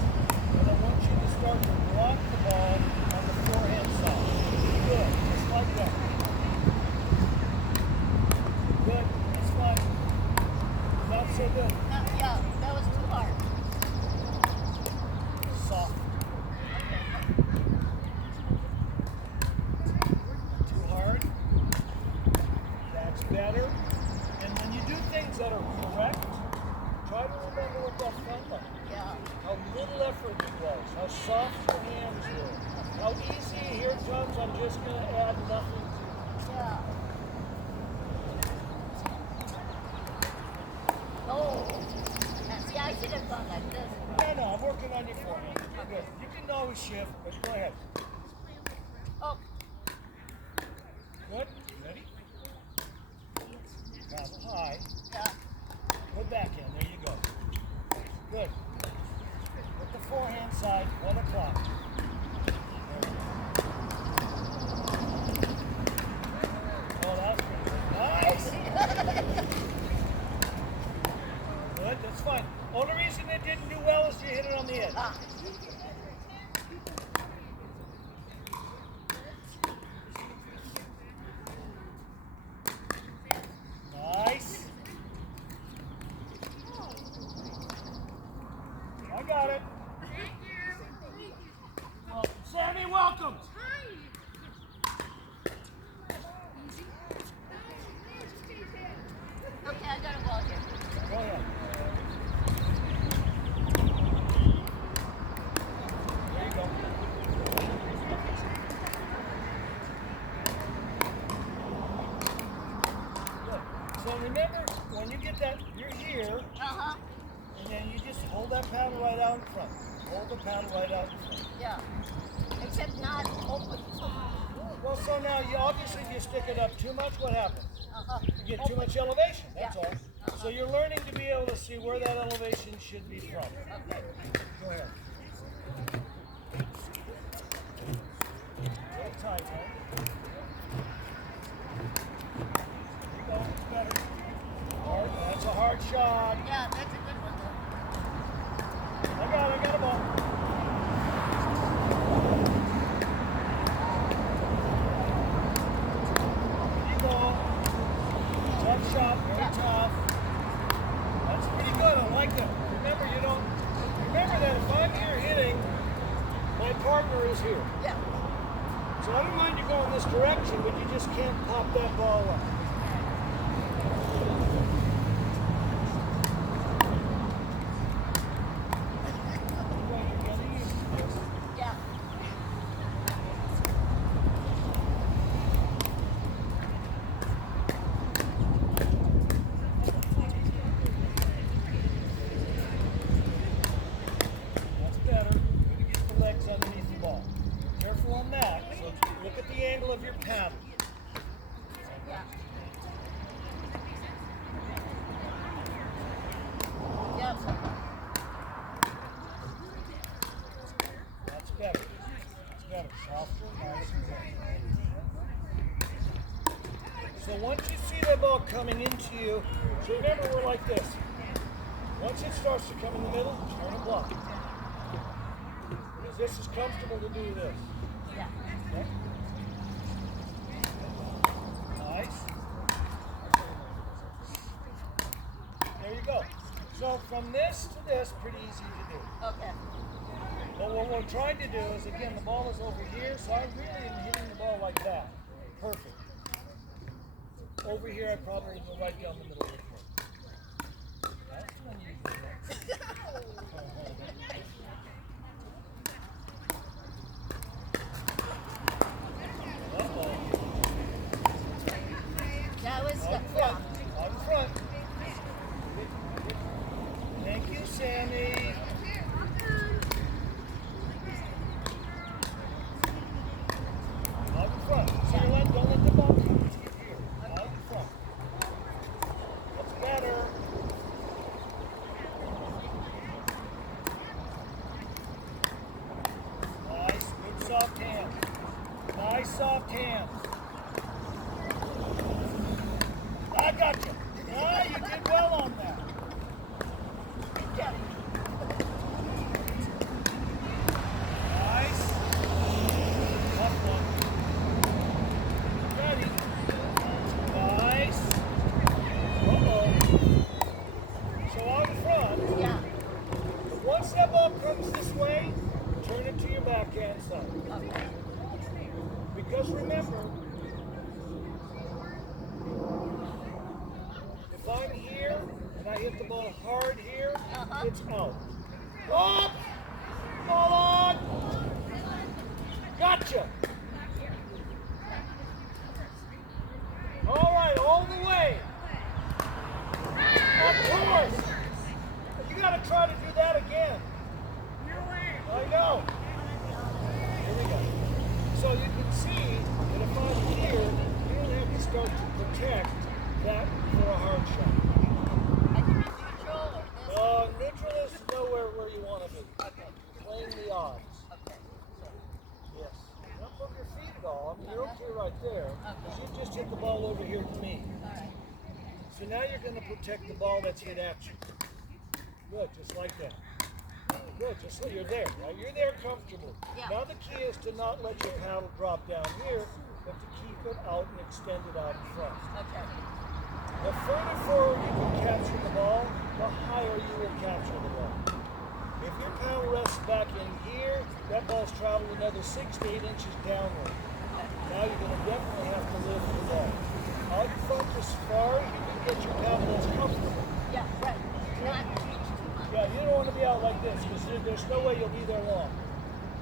and I want you to start to block the ball on the forehand side. Good, just like that. Good, that's fine. Not so good. Yeah, that was too hard. Soft. Too hard. That's better. And when you do things that are correct, try to remember what that felt like. Yeah. How little effort it was, how soft your hands were, how easy, here it comes, I'm just going to add nothing to it. Yeah. Oh. See, I should have gone like this. No, I'm working on your forehand. You're good. You can always shift, but go ahead. Oh. Good. Ready? Travel high. Yeah. Go backhand. There you go. Good. With the forehand side, 1 o'clock. Oh, that's pretty good. Nice! when you get that, you're here, Uh-huh. and then you just hold that paddle right out in front. Hold the paddle right out in front. Yeah. Except not open. Well, so now you obviously if you stick it up too much, what happens? Uh-huh. You get too much elevation, that's Yeah. all. So you're learning to be able to see where that elevation should be from. Okay. Go ahead. Real tight, huh? You go, better. Hard, that's a hard shot. Yeah, that's a good one though. I got a ball. Keep on. Tough shot, very tough. That's pretty good, I like that. Remember that if I'm here hitting, my partner is here. Yeah. So I don't mind you going this direction, but you just can't pop that ball up. Yeah. That's better. You're going to get the legs underneath the ball. Careful on that. So look at the angle of your paddle. Yeah. Yeah. That's better. That's better. Softer, nicer. So once you see that ball coming into you, so remember we're like this. Once it starts to come in the middle, turn and block. Because this is comfortable to do this. Yeah. Okay? Nice. There you go. So from this to this, pretty easy to do. Okay. But what we're trying to do is, again, the ball is over here, so I really am hitting the ball like that. Perfect. Over here, I probably go right down the middle of the court. That's unusual. Uh-oh. That was Out front. Out front. Thank you, Sammy. Out in front. So don't let the ball come to you here. Out in front. That's better. Nice. Good soft hands. Nice soft hands. I got you. Ah, you did well on that. Yeah. Nice. Up one. Ready. Nice. Uh-oh. So out in front, Yeah. once that ball comes this way, turn it to your backhand side. Okay. Because remember, if I'm here and I hit the ball hard here, it's out. Up! Ball on! Gotcha! All right, all the way. Of course. You got to try to do that again. I know. Here we go. So you can see that if I'm here, you don't have to start to protect that for a hard shot. I can be neutral or this. Neutral is nowhere where you want to be. You're playing the odds. Okay. Yes. Don't move your feet at all. I mean, you're okay right there. Because you just hit the ball over here to me. All right. So now you're going to protect the ball that's hit at you. Good, just like that. Good, just so you're there, right? You're there comfortable. Yeah. Now the key is to not let your paddle drop down here, but to keep it out and extend it out in front. Okay. The further forward you can capture the ball, the higher you will capture the ball. If your paddle rests back in here, that ball's traveled another 6 to 8 inches downward. Now you're going to definitely have to lift the ball. Out in front as far as you can get your paddle that's comfortable. Yeah, right. Not reach too much. Yeah, you don't want to be out like this because there's no way you'll be there long.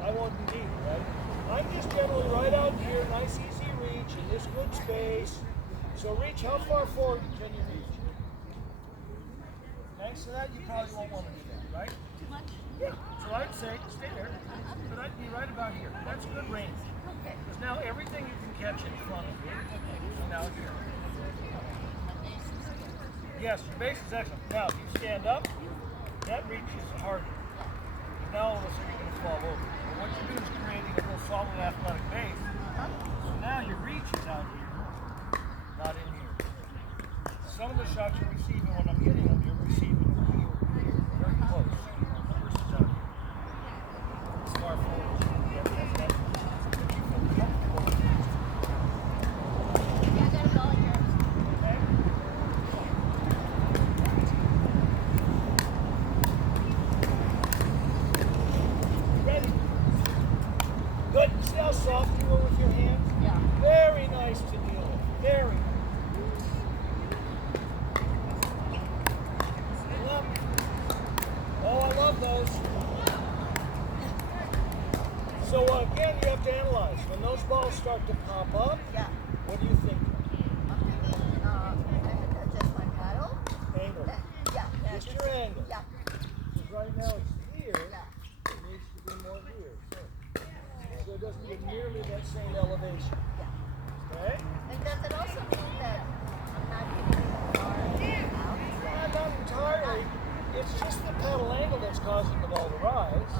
I won't be either, right? I'm just generally right out here, nice easy reach in this good space. So reach, how far forward can you reach? Thanks to that, you probably won't want to do that, right? Too much? Yeah. So I'd say stay there, but I'd be right about here. That's good range. Okay. Because now everything you can catch in front of you is now here. Yes, your base is excellent. Now, if you stand up, that reaches harder. Now all of a sudden you're going to fall over. But what you're doing is creating a real solid athletic base. So now your reach is out here, not in here. Some of the shots you're receiving when I'm hitting them, you're receiving here, very close, versus out here. As far forward. Yeah, that's what you feel comfortable with. Yeah, I got a ball here. Okay? Ready? Good. See how soft you were with your hands? Yeah. Very nice to deal with. Very. Look. Oh, I love those. So again, you have to analyze. When those balls start to pop up, Yeah. what do you think? I'm thinking, I have to adjust my paddle. Angle. Yeah. Just your angle. Yeah. Because right now it's here. Yeah. It needs to be more here. So it doesn't get nearly that same elevation. Yeah. Okay? And does it also mean that I'm not getting far out? Not entirely. It's just the pedal angle that's causing the ball to rise.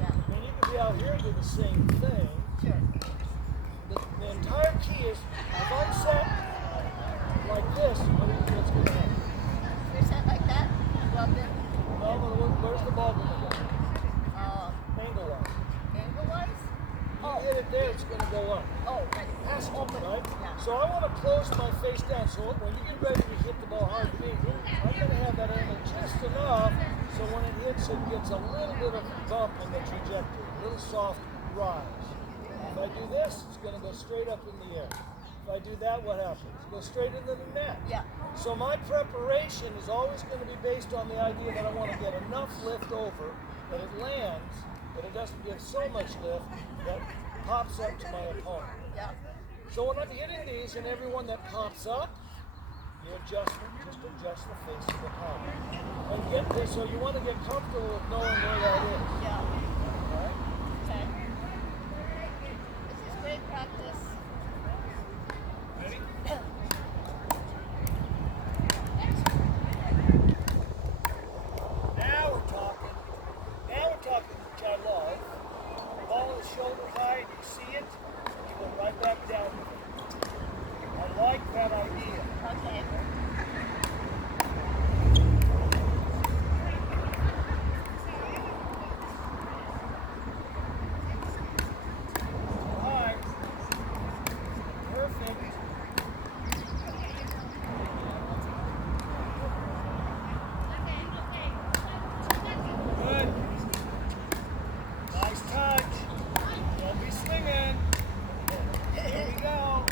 Yeah. I mean, you can be out here and do the same thing. Sure. The entire key is, if I'm set like this, what do you think it's going to happen? You're set like that? Well, then, No, but where's the ball going to go? Angle-wise. angle-wise? You hit it there, it's going to go up. Oh, right. Has to, right? Yeah. So I want to close my face down. So when you get ready to hit the ball hard to me, I'm going to have that angle just enough so when it hits, it gets a little bit of bump in the trajectory, a little soft rise. If I do this, it's going to go straight up in the air. If I do that, what happens? It goes straight into the net. Yeah. So my preparation is always going to be based on the idea that I want to get enough lift over that it lands, but it doesn't give so much lift that pops up to my opponent. Yeah. So when I'm hitting these and everyone that pops up, you just adjust the face of the palm. And get this, so you want to get comfortable with knowing where that is. Yeah. Alright? Okay. This is great practice. Ready? Now we're talking. Now we're talking, which I love. Ball is shoulder high and you see it, you go right back down with it. I like that idea. Okay. High. Perfect. Good. Nice touch. Don't be swinging. Here we go.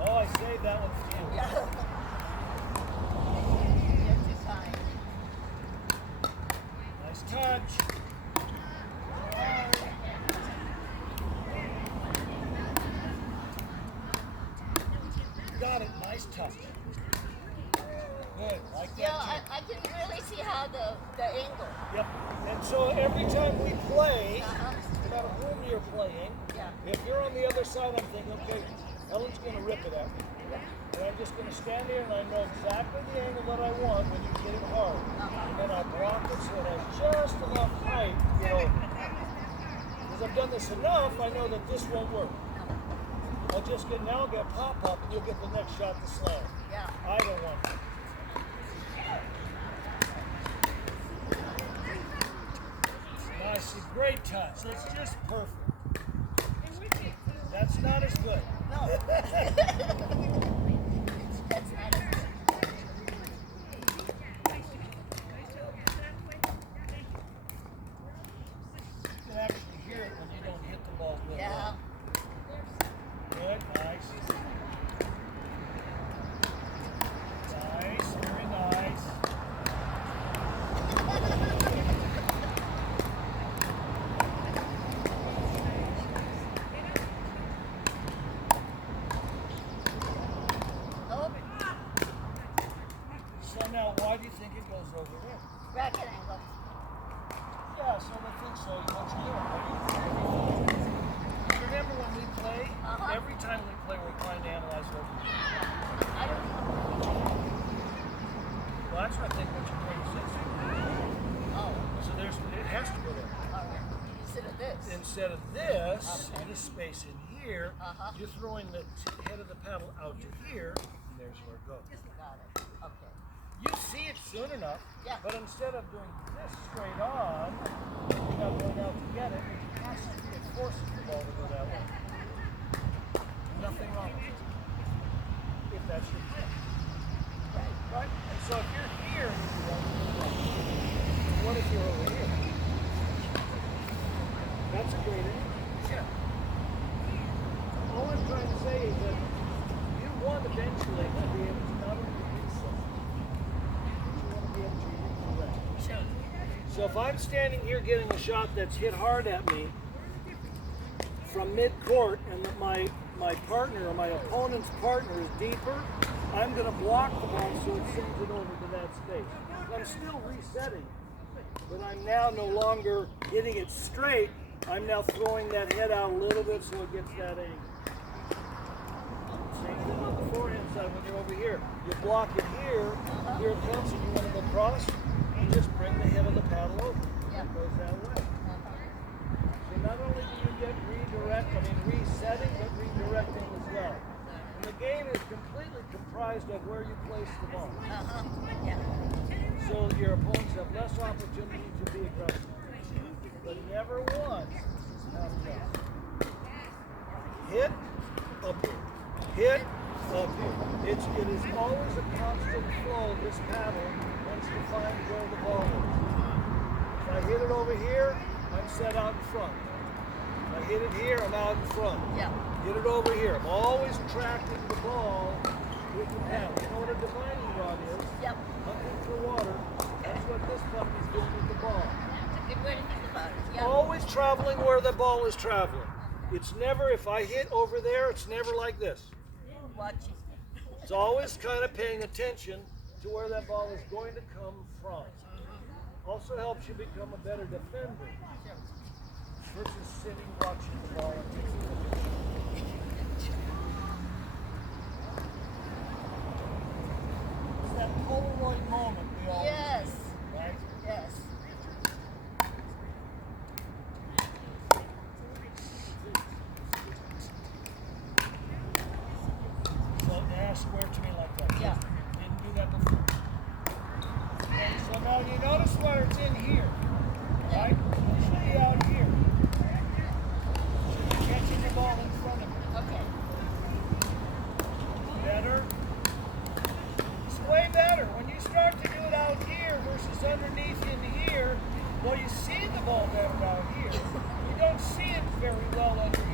Oh, I saved that one for you. Yeah. You're too kind. Nice touch. Got it. Nice touch. Good. Like that. Yeah, too. I can really see how the angle. Yep. And so every time we play, Uh-huh. no matter whom you're playing, Yeah. if you're on the other side, I'm thinking, okay, Ellen's going to rip it at me. And I'm just going to stand here and I know exactly the angle that I want when you hit it hard. And then I block it so it has just enough height to get over. Because I've done this enough, I know that this won't work. I'll just get, now I'll get pop-up and you'll get the next shot to slam. Yeah. I don't want that. Nice, a great touch. It's just perfect. That's not as good. No. That's not as good. You can actually hear it when you don't hit the ball good. Yeah. Good, nice. Nice, very nice. Oh, Some now, why do you think it goes over there? Racket angle. Yeah, so I think so. What you doing? What are you doing? Remember when we play? Every time we play, we're trying to analyze what we do. I don't know. Well, that's what I think what you're doing is. Oh, So there's, it has to go there. all right. Instead of this. Instead of this, Okay. this space in here, you're throwing the head of the paddle out to here, and there's where it goes. Got it. Okay. You see it soon enough, Yeah. but instead of doing this straight on, you're not going out to get it. It forces the ball to go that way. Nothing wrong with it. If that's your tip. Right. Right? And so if you're here, what if you're over here? That's a great angle. Yeah. All I'm trying to say is that you want eventually to be able to not only do so, but you want to be able to redirect. Sure. So if I'm standing here getting a shot that's hit hard at me from mid-court and my partner or my opponent's partner is deeper, I'm going to block the ball so it sends it over to that space. I'm still resetting, but I'm now no longer hitting it straight. I'm now throwing that head out a little bit so it gets that angle. Same thing on the forehand side when you're over here. You block it here, here it comes, and you want to go cross, you just bring the head of the paddle over. Yeah. It goes that way. So not only do you get resetting, but redirecting as well. And the game is completely comprised of where you place the ball. Yeah. So your opponents have less opportunity to be aggressive. But never once have just hit up here. Hit up here. It is always a constant flow. This paddle wants to find where the ball is. If I hit it over here, I'm set out in front. If I hit it here, I'm out in front. Yeah. Hit it over here. I'm always tracking the ball with the paddle. You know what a divining rod is? Yep. Hunting for water. That's what this puppy's doing with the ball. That's a good way to think about it. Yeah. Always traveling where the ball is traveling. It's never, if I hit over there, it's never like this. Watching. It's always kind of paying attention to where that ball is going to come from. Also helps you become a better defender versus sitting watching the ball and taking the picture. It's that Polaroid moment we all Yes. right? Yes. So now square to me like that. Yeah. Didn't do that before. Okay, so now you notice where it's in here, right? It should be out here. Should be catching the ball in front of you. Okay. Better? It's way better. When you start to do it out here versus underneath in here, well, you see the ball better out here. You don't see it very well under here.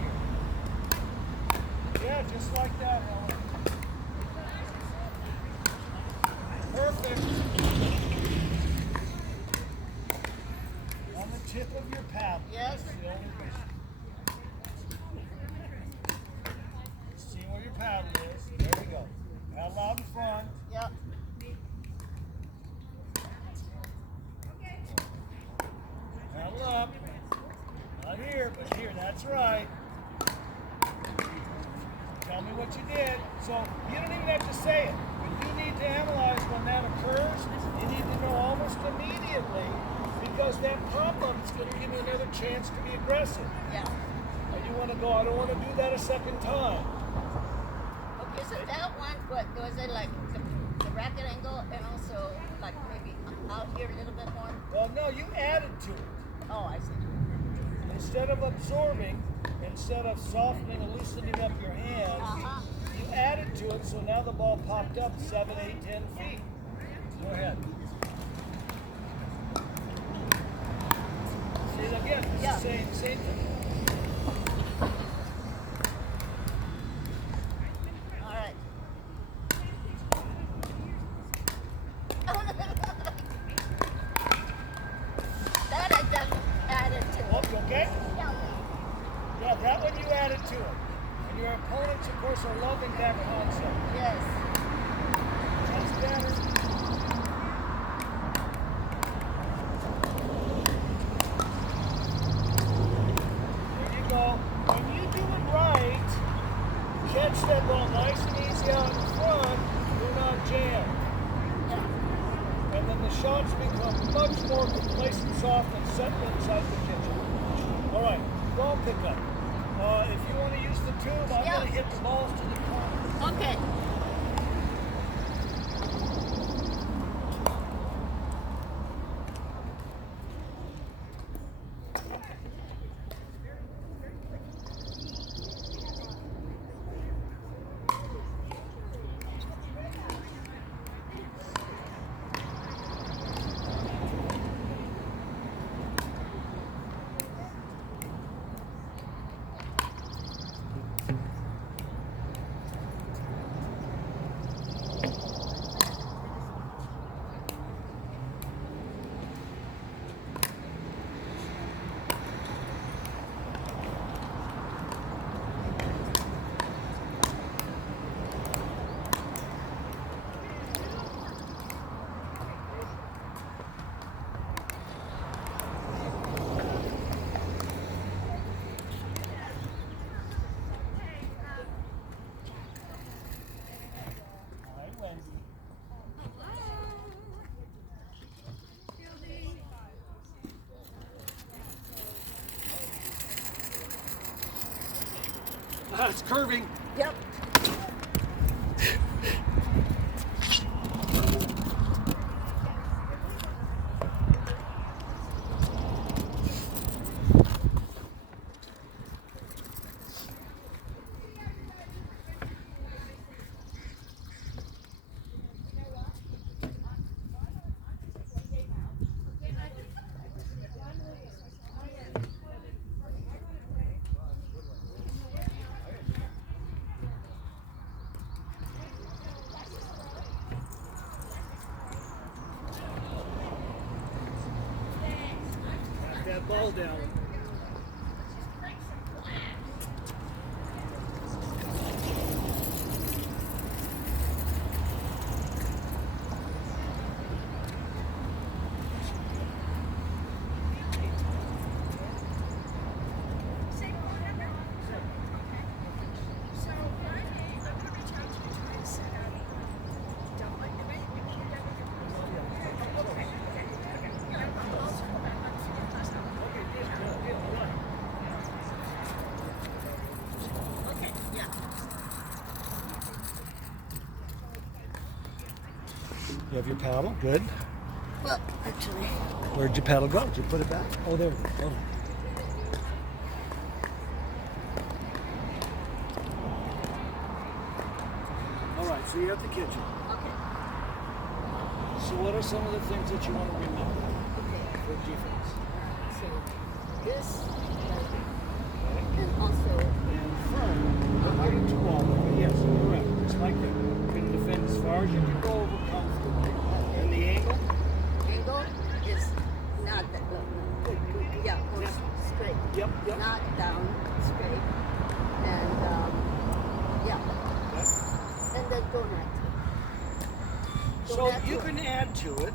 Yeah, just like that, Helen. Perfect. On the tip of your paddle. Yes. That's the only reason. See where your paddle is. There we go. Paddle out in front. Yep. Paddle up. Not here, but here. That's right. Tell me what you did. So you don't even have to say it. But you need to analyze when that occurs. You need to know almost immediately because that pop-up is going to give you another chance to be aggressive. Yeah. And you want to go, I don't want to do that a second time. Okay, so that one, what was it like the racket angle and also like maybe out here a little bit more? Well, no, you added to it. Oh, I see. Instead of absorbing, instead of softening and loosening up your hands, you added to it, so now the ball popped up 7, 8, 10 feet. Go ahead. See it again, it's Yeah. the same thing. All right. That I definitely added to Oh, it. you okay? Yeah. Yeah, that one you added to it. And your opponents, of course, are loving that concept. Yes. That's better. catch that ball nice and easy out in front, you're not jammed. Yeah. And then the shots become much more complacent, soft, and settle inside the kitchen. All right, ball pickup. If you want to use the tube, I'm going to hit the balls to the corner. Okay. It's curving. Yep. That ball down. You have your paddle, good. Well, actually. Where'd your paddle go? Did you put it back? Oh, there we go. Oh. All right, so you have the kitchen. Okay. So what are some of the things that you want to remember for defense? So this, and also And front, don't get it too all over. Yes, correct. Just like that. You can defend as far as you can go over comfortably. And the angle? angle is not that low. Yeah, more straight. Yep, yep. Not down, straight. And yeah. And then go right. So you can add to it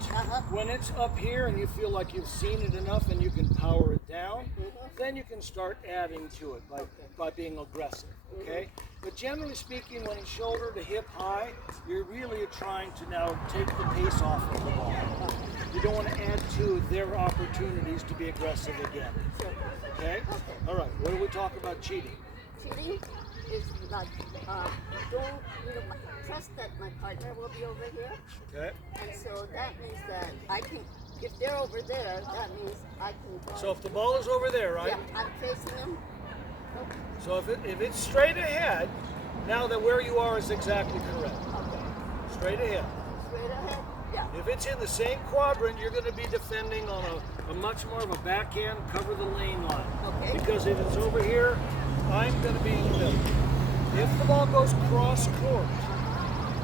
when it's up here and you feel like you've seen it enough and you can power it down, then you can start adding to it by being aggressive, okay? But generally speaking, when it's shoulder to hip high, you're really trying to now take the pace off of the ball. You don't want to add to their opportunities to be aggressive again, okay? All right, what do we talk about cheating? Cheating is like, don't, trust that my partner will be over here. Okay. And so that means that I can, if they're over there, that means I can. So if the ball is over there, right? Yeah, I'm facing them. Okay. So if it's straight ahead, now that where you are is exactly correct. Okay. Straight ahead. Straight ahead? Yeah. If it's in the same quadrant, you're going to be defending on a much more of a backhand, cover the lane line. Okay. Because if it's over here, I'm going to be in the middle. If the ball goes cross court,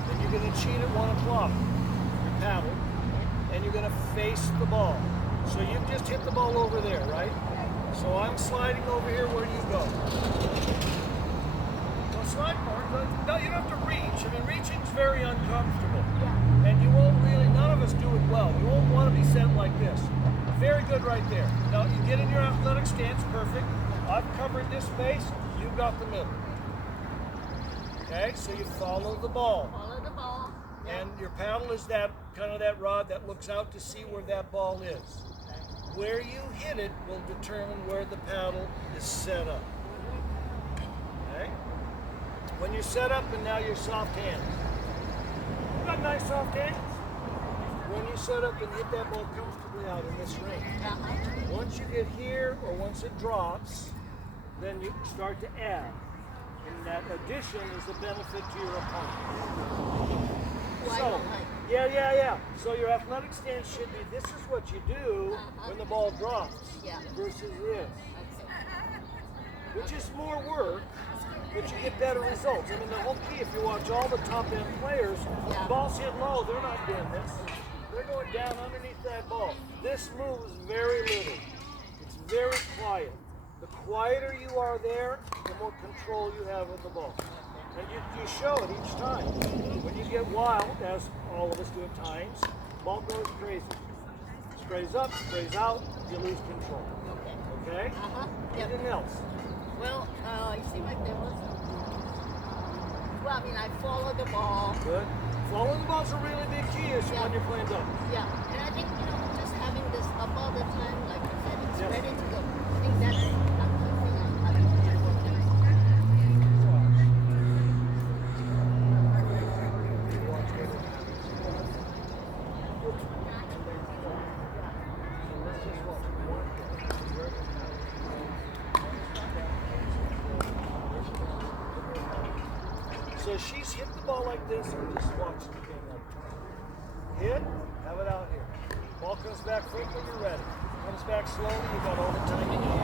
then you're going to cheat at 1 o'clock, your paddle, and you're going to face the ball. So you just hit the ball over there, right? So I'm sliding over here. Where do you go? Well, slide more. No, you don't have to reach. I mean, reaching's very uncomfortable. Yeah. And you won't really, none of us do it well. We won't want to be sent like this. Very good right there. Now, you get in your athletic stance, perfect. I've covered this space. You've got the middle. Okay, so you follow the ball. Follow the ball. Yeah. And your paddle is that kind of that rod that looks out to see where that ball is. Where you hit it will determine where the paddle is set up. Okay? When you're set up and now you're soft hands. You got nice soft hands. When you set up and hit that ball comfortably out in this range. Uh-huh. Once you get here or once it drops, then you start to add. And that addition is the benefit to your opponent. Why So, don't I? yeah. So your athletic stance should be, this is what you do when the ball drops Yeah. versus this, Okay. which is more work, but you get better results. I mean, the whole key, if you watch all the top end players, Yeah. balls hit low, they're not doing this. They're going down underneath that ball. This moves very little. It's very quiet. The quieter you are there, the more control you have of the ball. And you show it each time. When you get wild, as all of us do at times, ball goes crazy. Sprays up, sprays out, you lose control. Okay. Okay? Uh-huh. Yep. Anything else? Well, it seemed like there was. Well, I mean, I followed the ball. Good. Following the ball's a really big key issue Yeah. when you're playing doubles. Yeah, and I think, just having this up all the time, like I said, it's Yeah. ready to go. I think that's a key thing I'm working on. So she's hit the ball like this and just watch the game like this. Hit, have it out here. Ball comes back quickly, you're ready. Comes back slowly, you got all the time you need.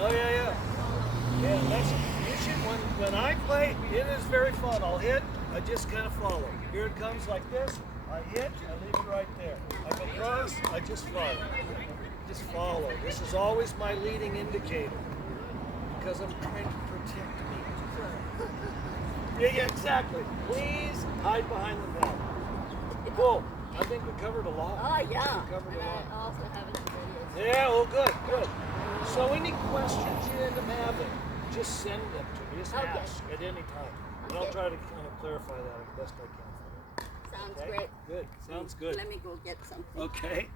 Oh yeah. Yeah, that's you should when I play, it is very fun. I'll hit, I just kind of follow. Here it comes like this, I hit, I leave it right there. I go across, I just follow. Just follow. This is always my leading indicator. Because I'm trying to protect me. Yeah, exactly. Please hide behind the ball. Cool. I think we covered a lot. Oh, yeah. We covered And a lot. I also have it in videos. Yeah, well, good. So any questions you end up having, just send them to me. Just Okay. ask at any time. And I'll Okay. try to kind of clarify that as best I can for you. Sounds Okay? great. Good. Sounds good. Let me go get something. Okay.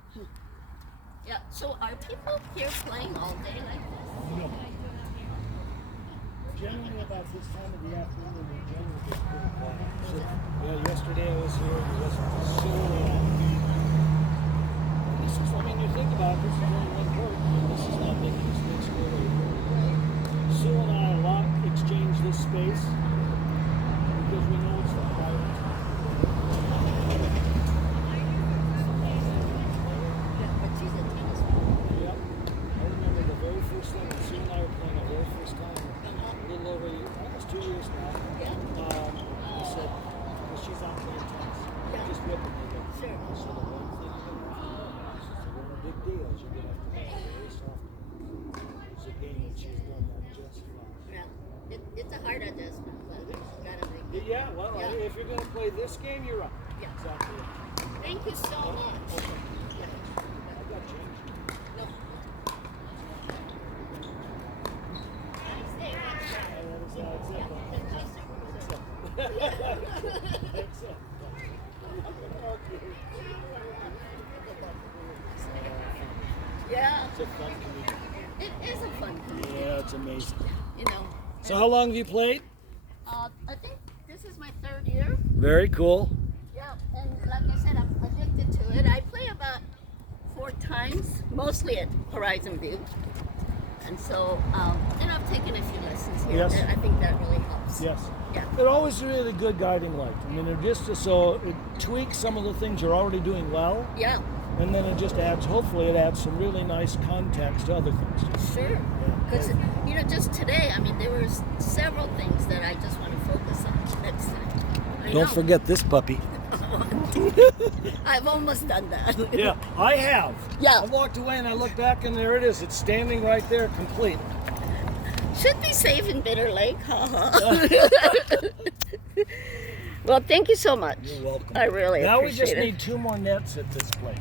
Yeah, so are people here playing all day like this? No. Generally about this time of the afternoon, we generally get pretty quiet. So, yeah, yesterday I was here, it was so this is, I mean, you think about it, this is only one court, and this is not making this big square wave. Sue and I a lot exchange this space because we know it's the quiet time. But she's a tennis player. Yep. I remember the very first time when Sue and I were playing, the very first time, a little over almost 2 years now. I said, well, she's out playing tennis. Yeah. Just whipping me. Sure. So the one thing you can do is the one big deal is you get after that very soft. It's a game that she's done that just fine. Yeah. It's a hard adjustment, but gotta make it. Yeah, well, Yeah. if you're going to play this game, you're up. Yeah. Exactly. Thank you so much. Okay. Yeah. I got change. No. Nice day. That's it. That's it. Yeah, It's a fun community. it is a fun community, Yeah, it's amazing. you know. So how long have you played? I think this is my 3rd year. Very cool. Yeah, and like I said, I'm addicted to it. I play about 4 times, mostly at Horizon View. And so, I've taken a few lessons here. Yes. And I think that really helps. Yes. Yeah. It always really good guiding light. I mean, it just so it tweaks some of the things you're already doing well, Yeah, and then it just adds. Hopefully, it adds some really nice context to other things. sure. Because, just today, I mean, there were several things that I just want to focus on next time. I know. forget this puppy. I've almost done that. Yeah, I have. Yeah. I walked away and I looked back, and there it is. It's standing right there, complete. Should be safe in Bitter Lake. Well, thank you so much. You're welcome. I really Now we appreciate just it. need 2 more nets at this place.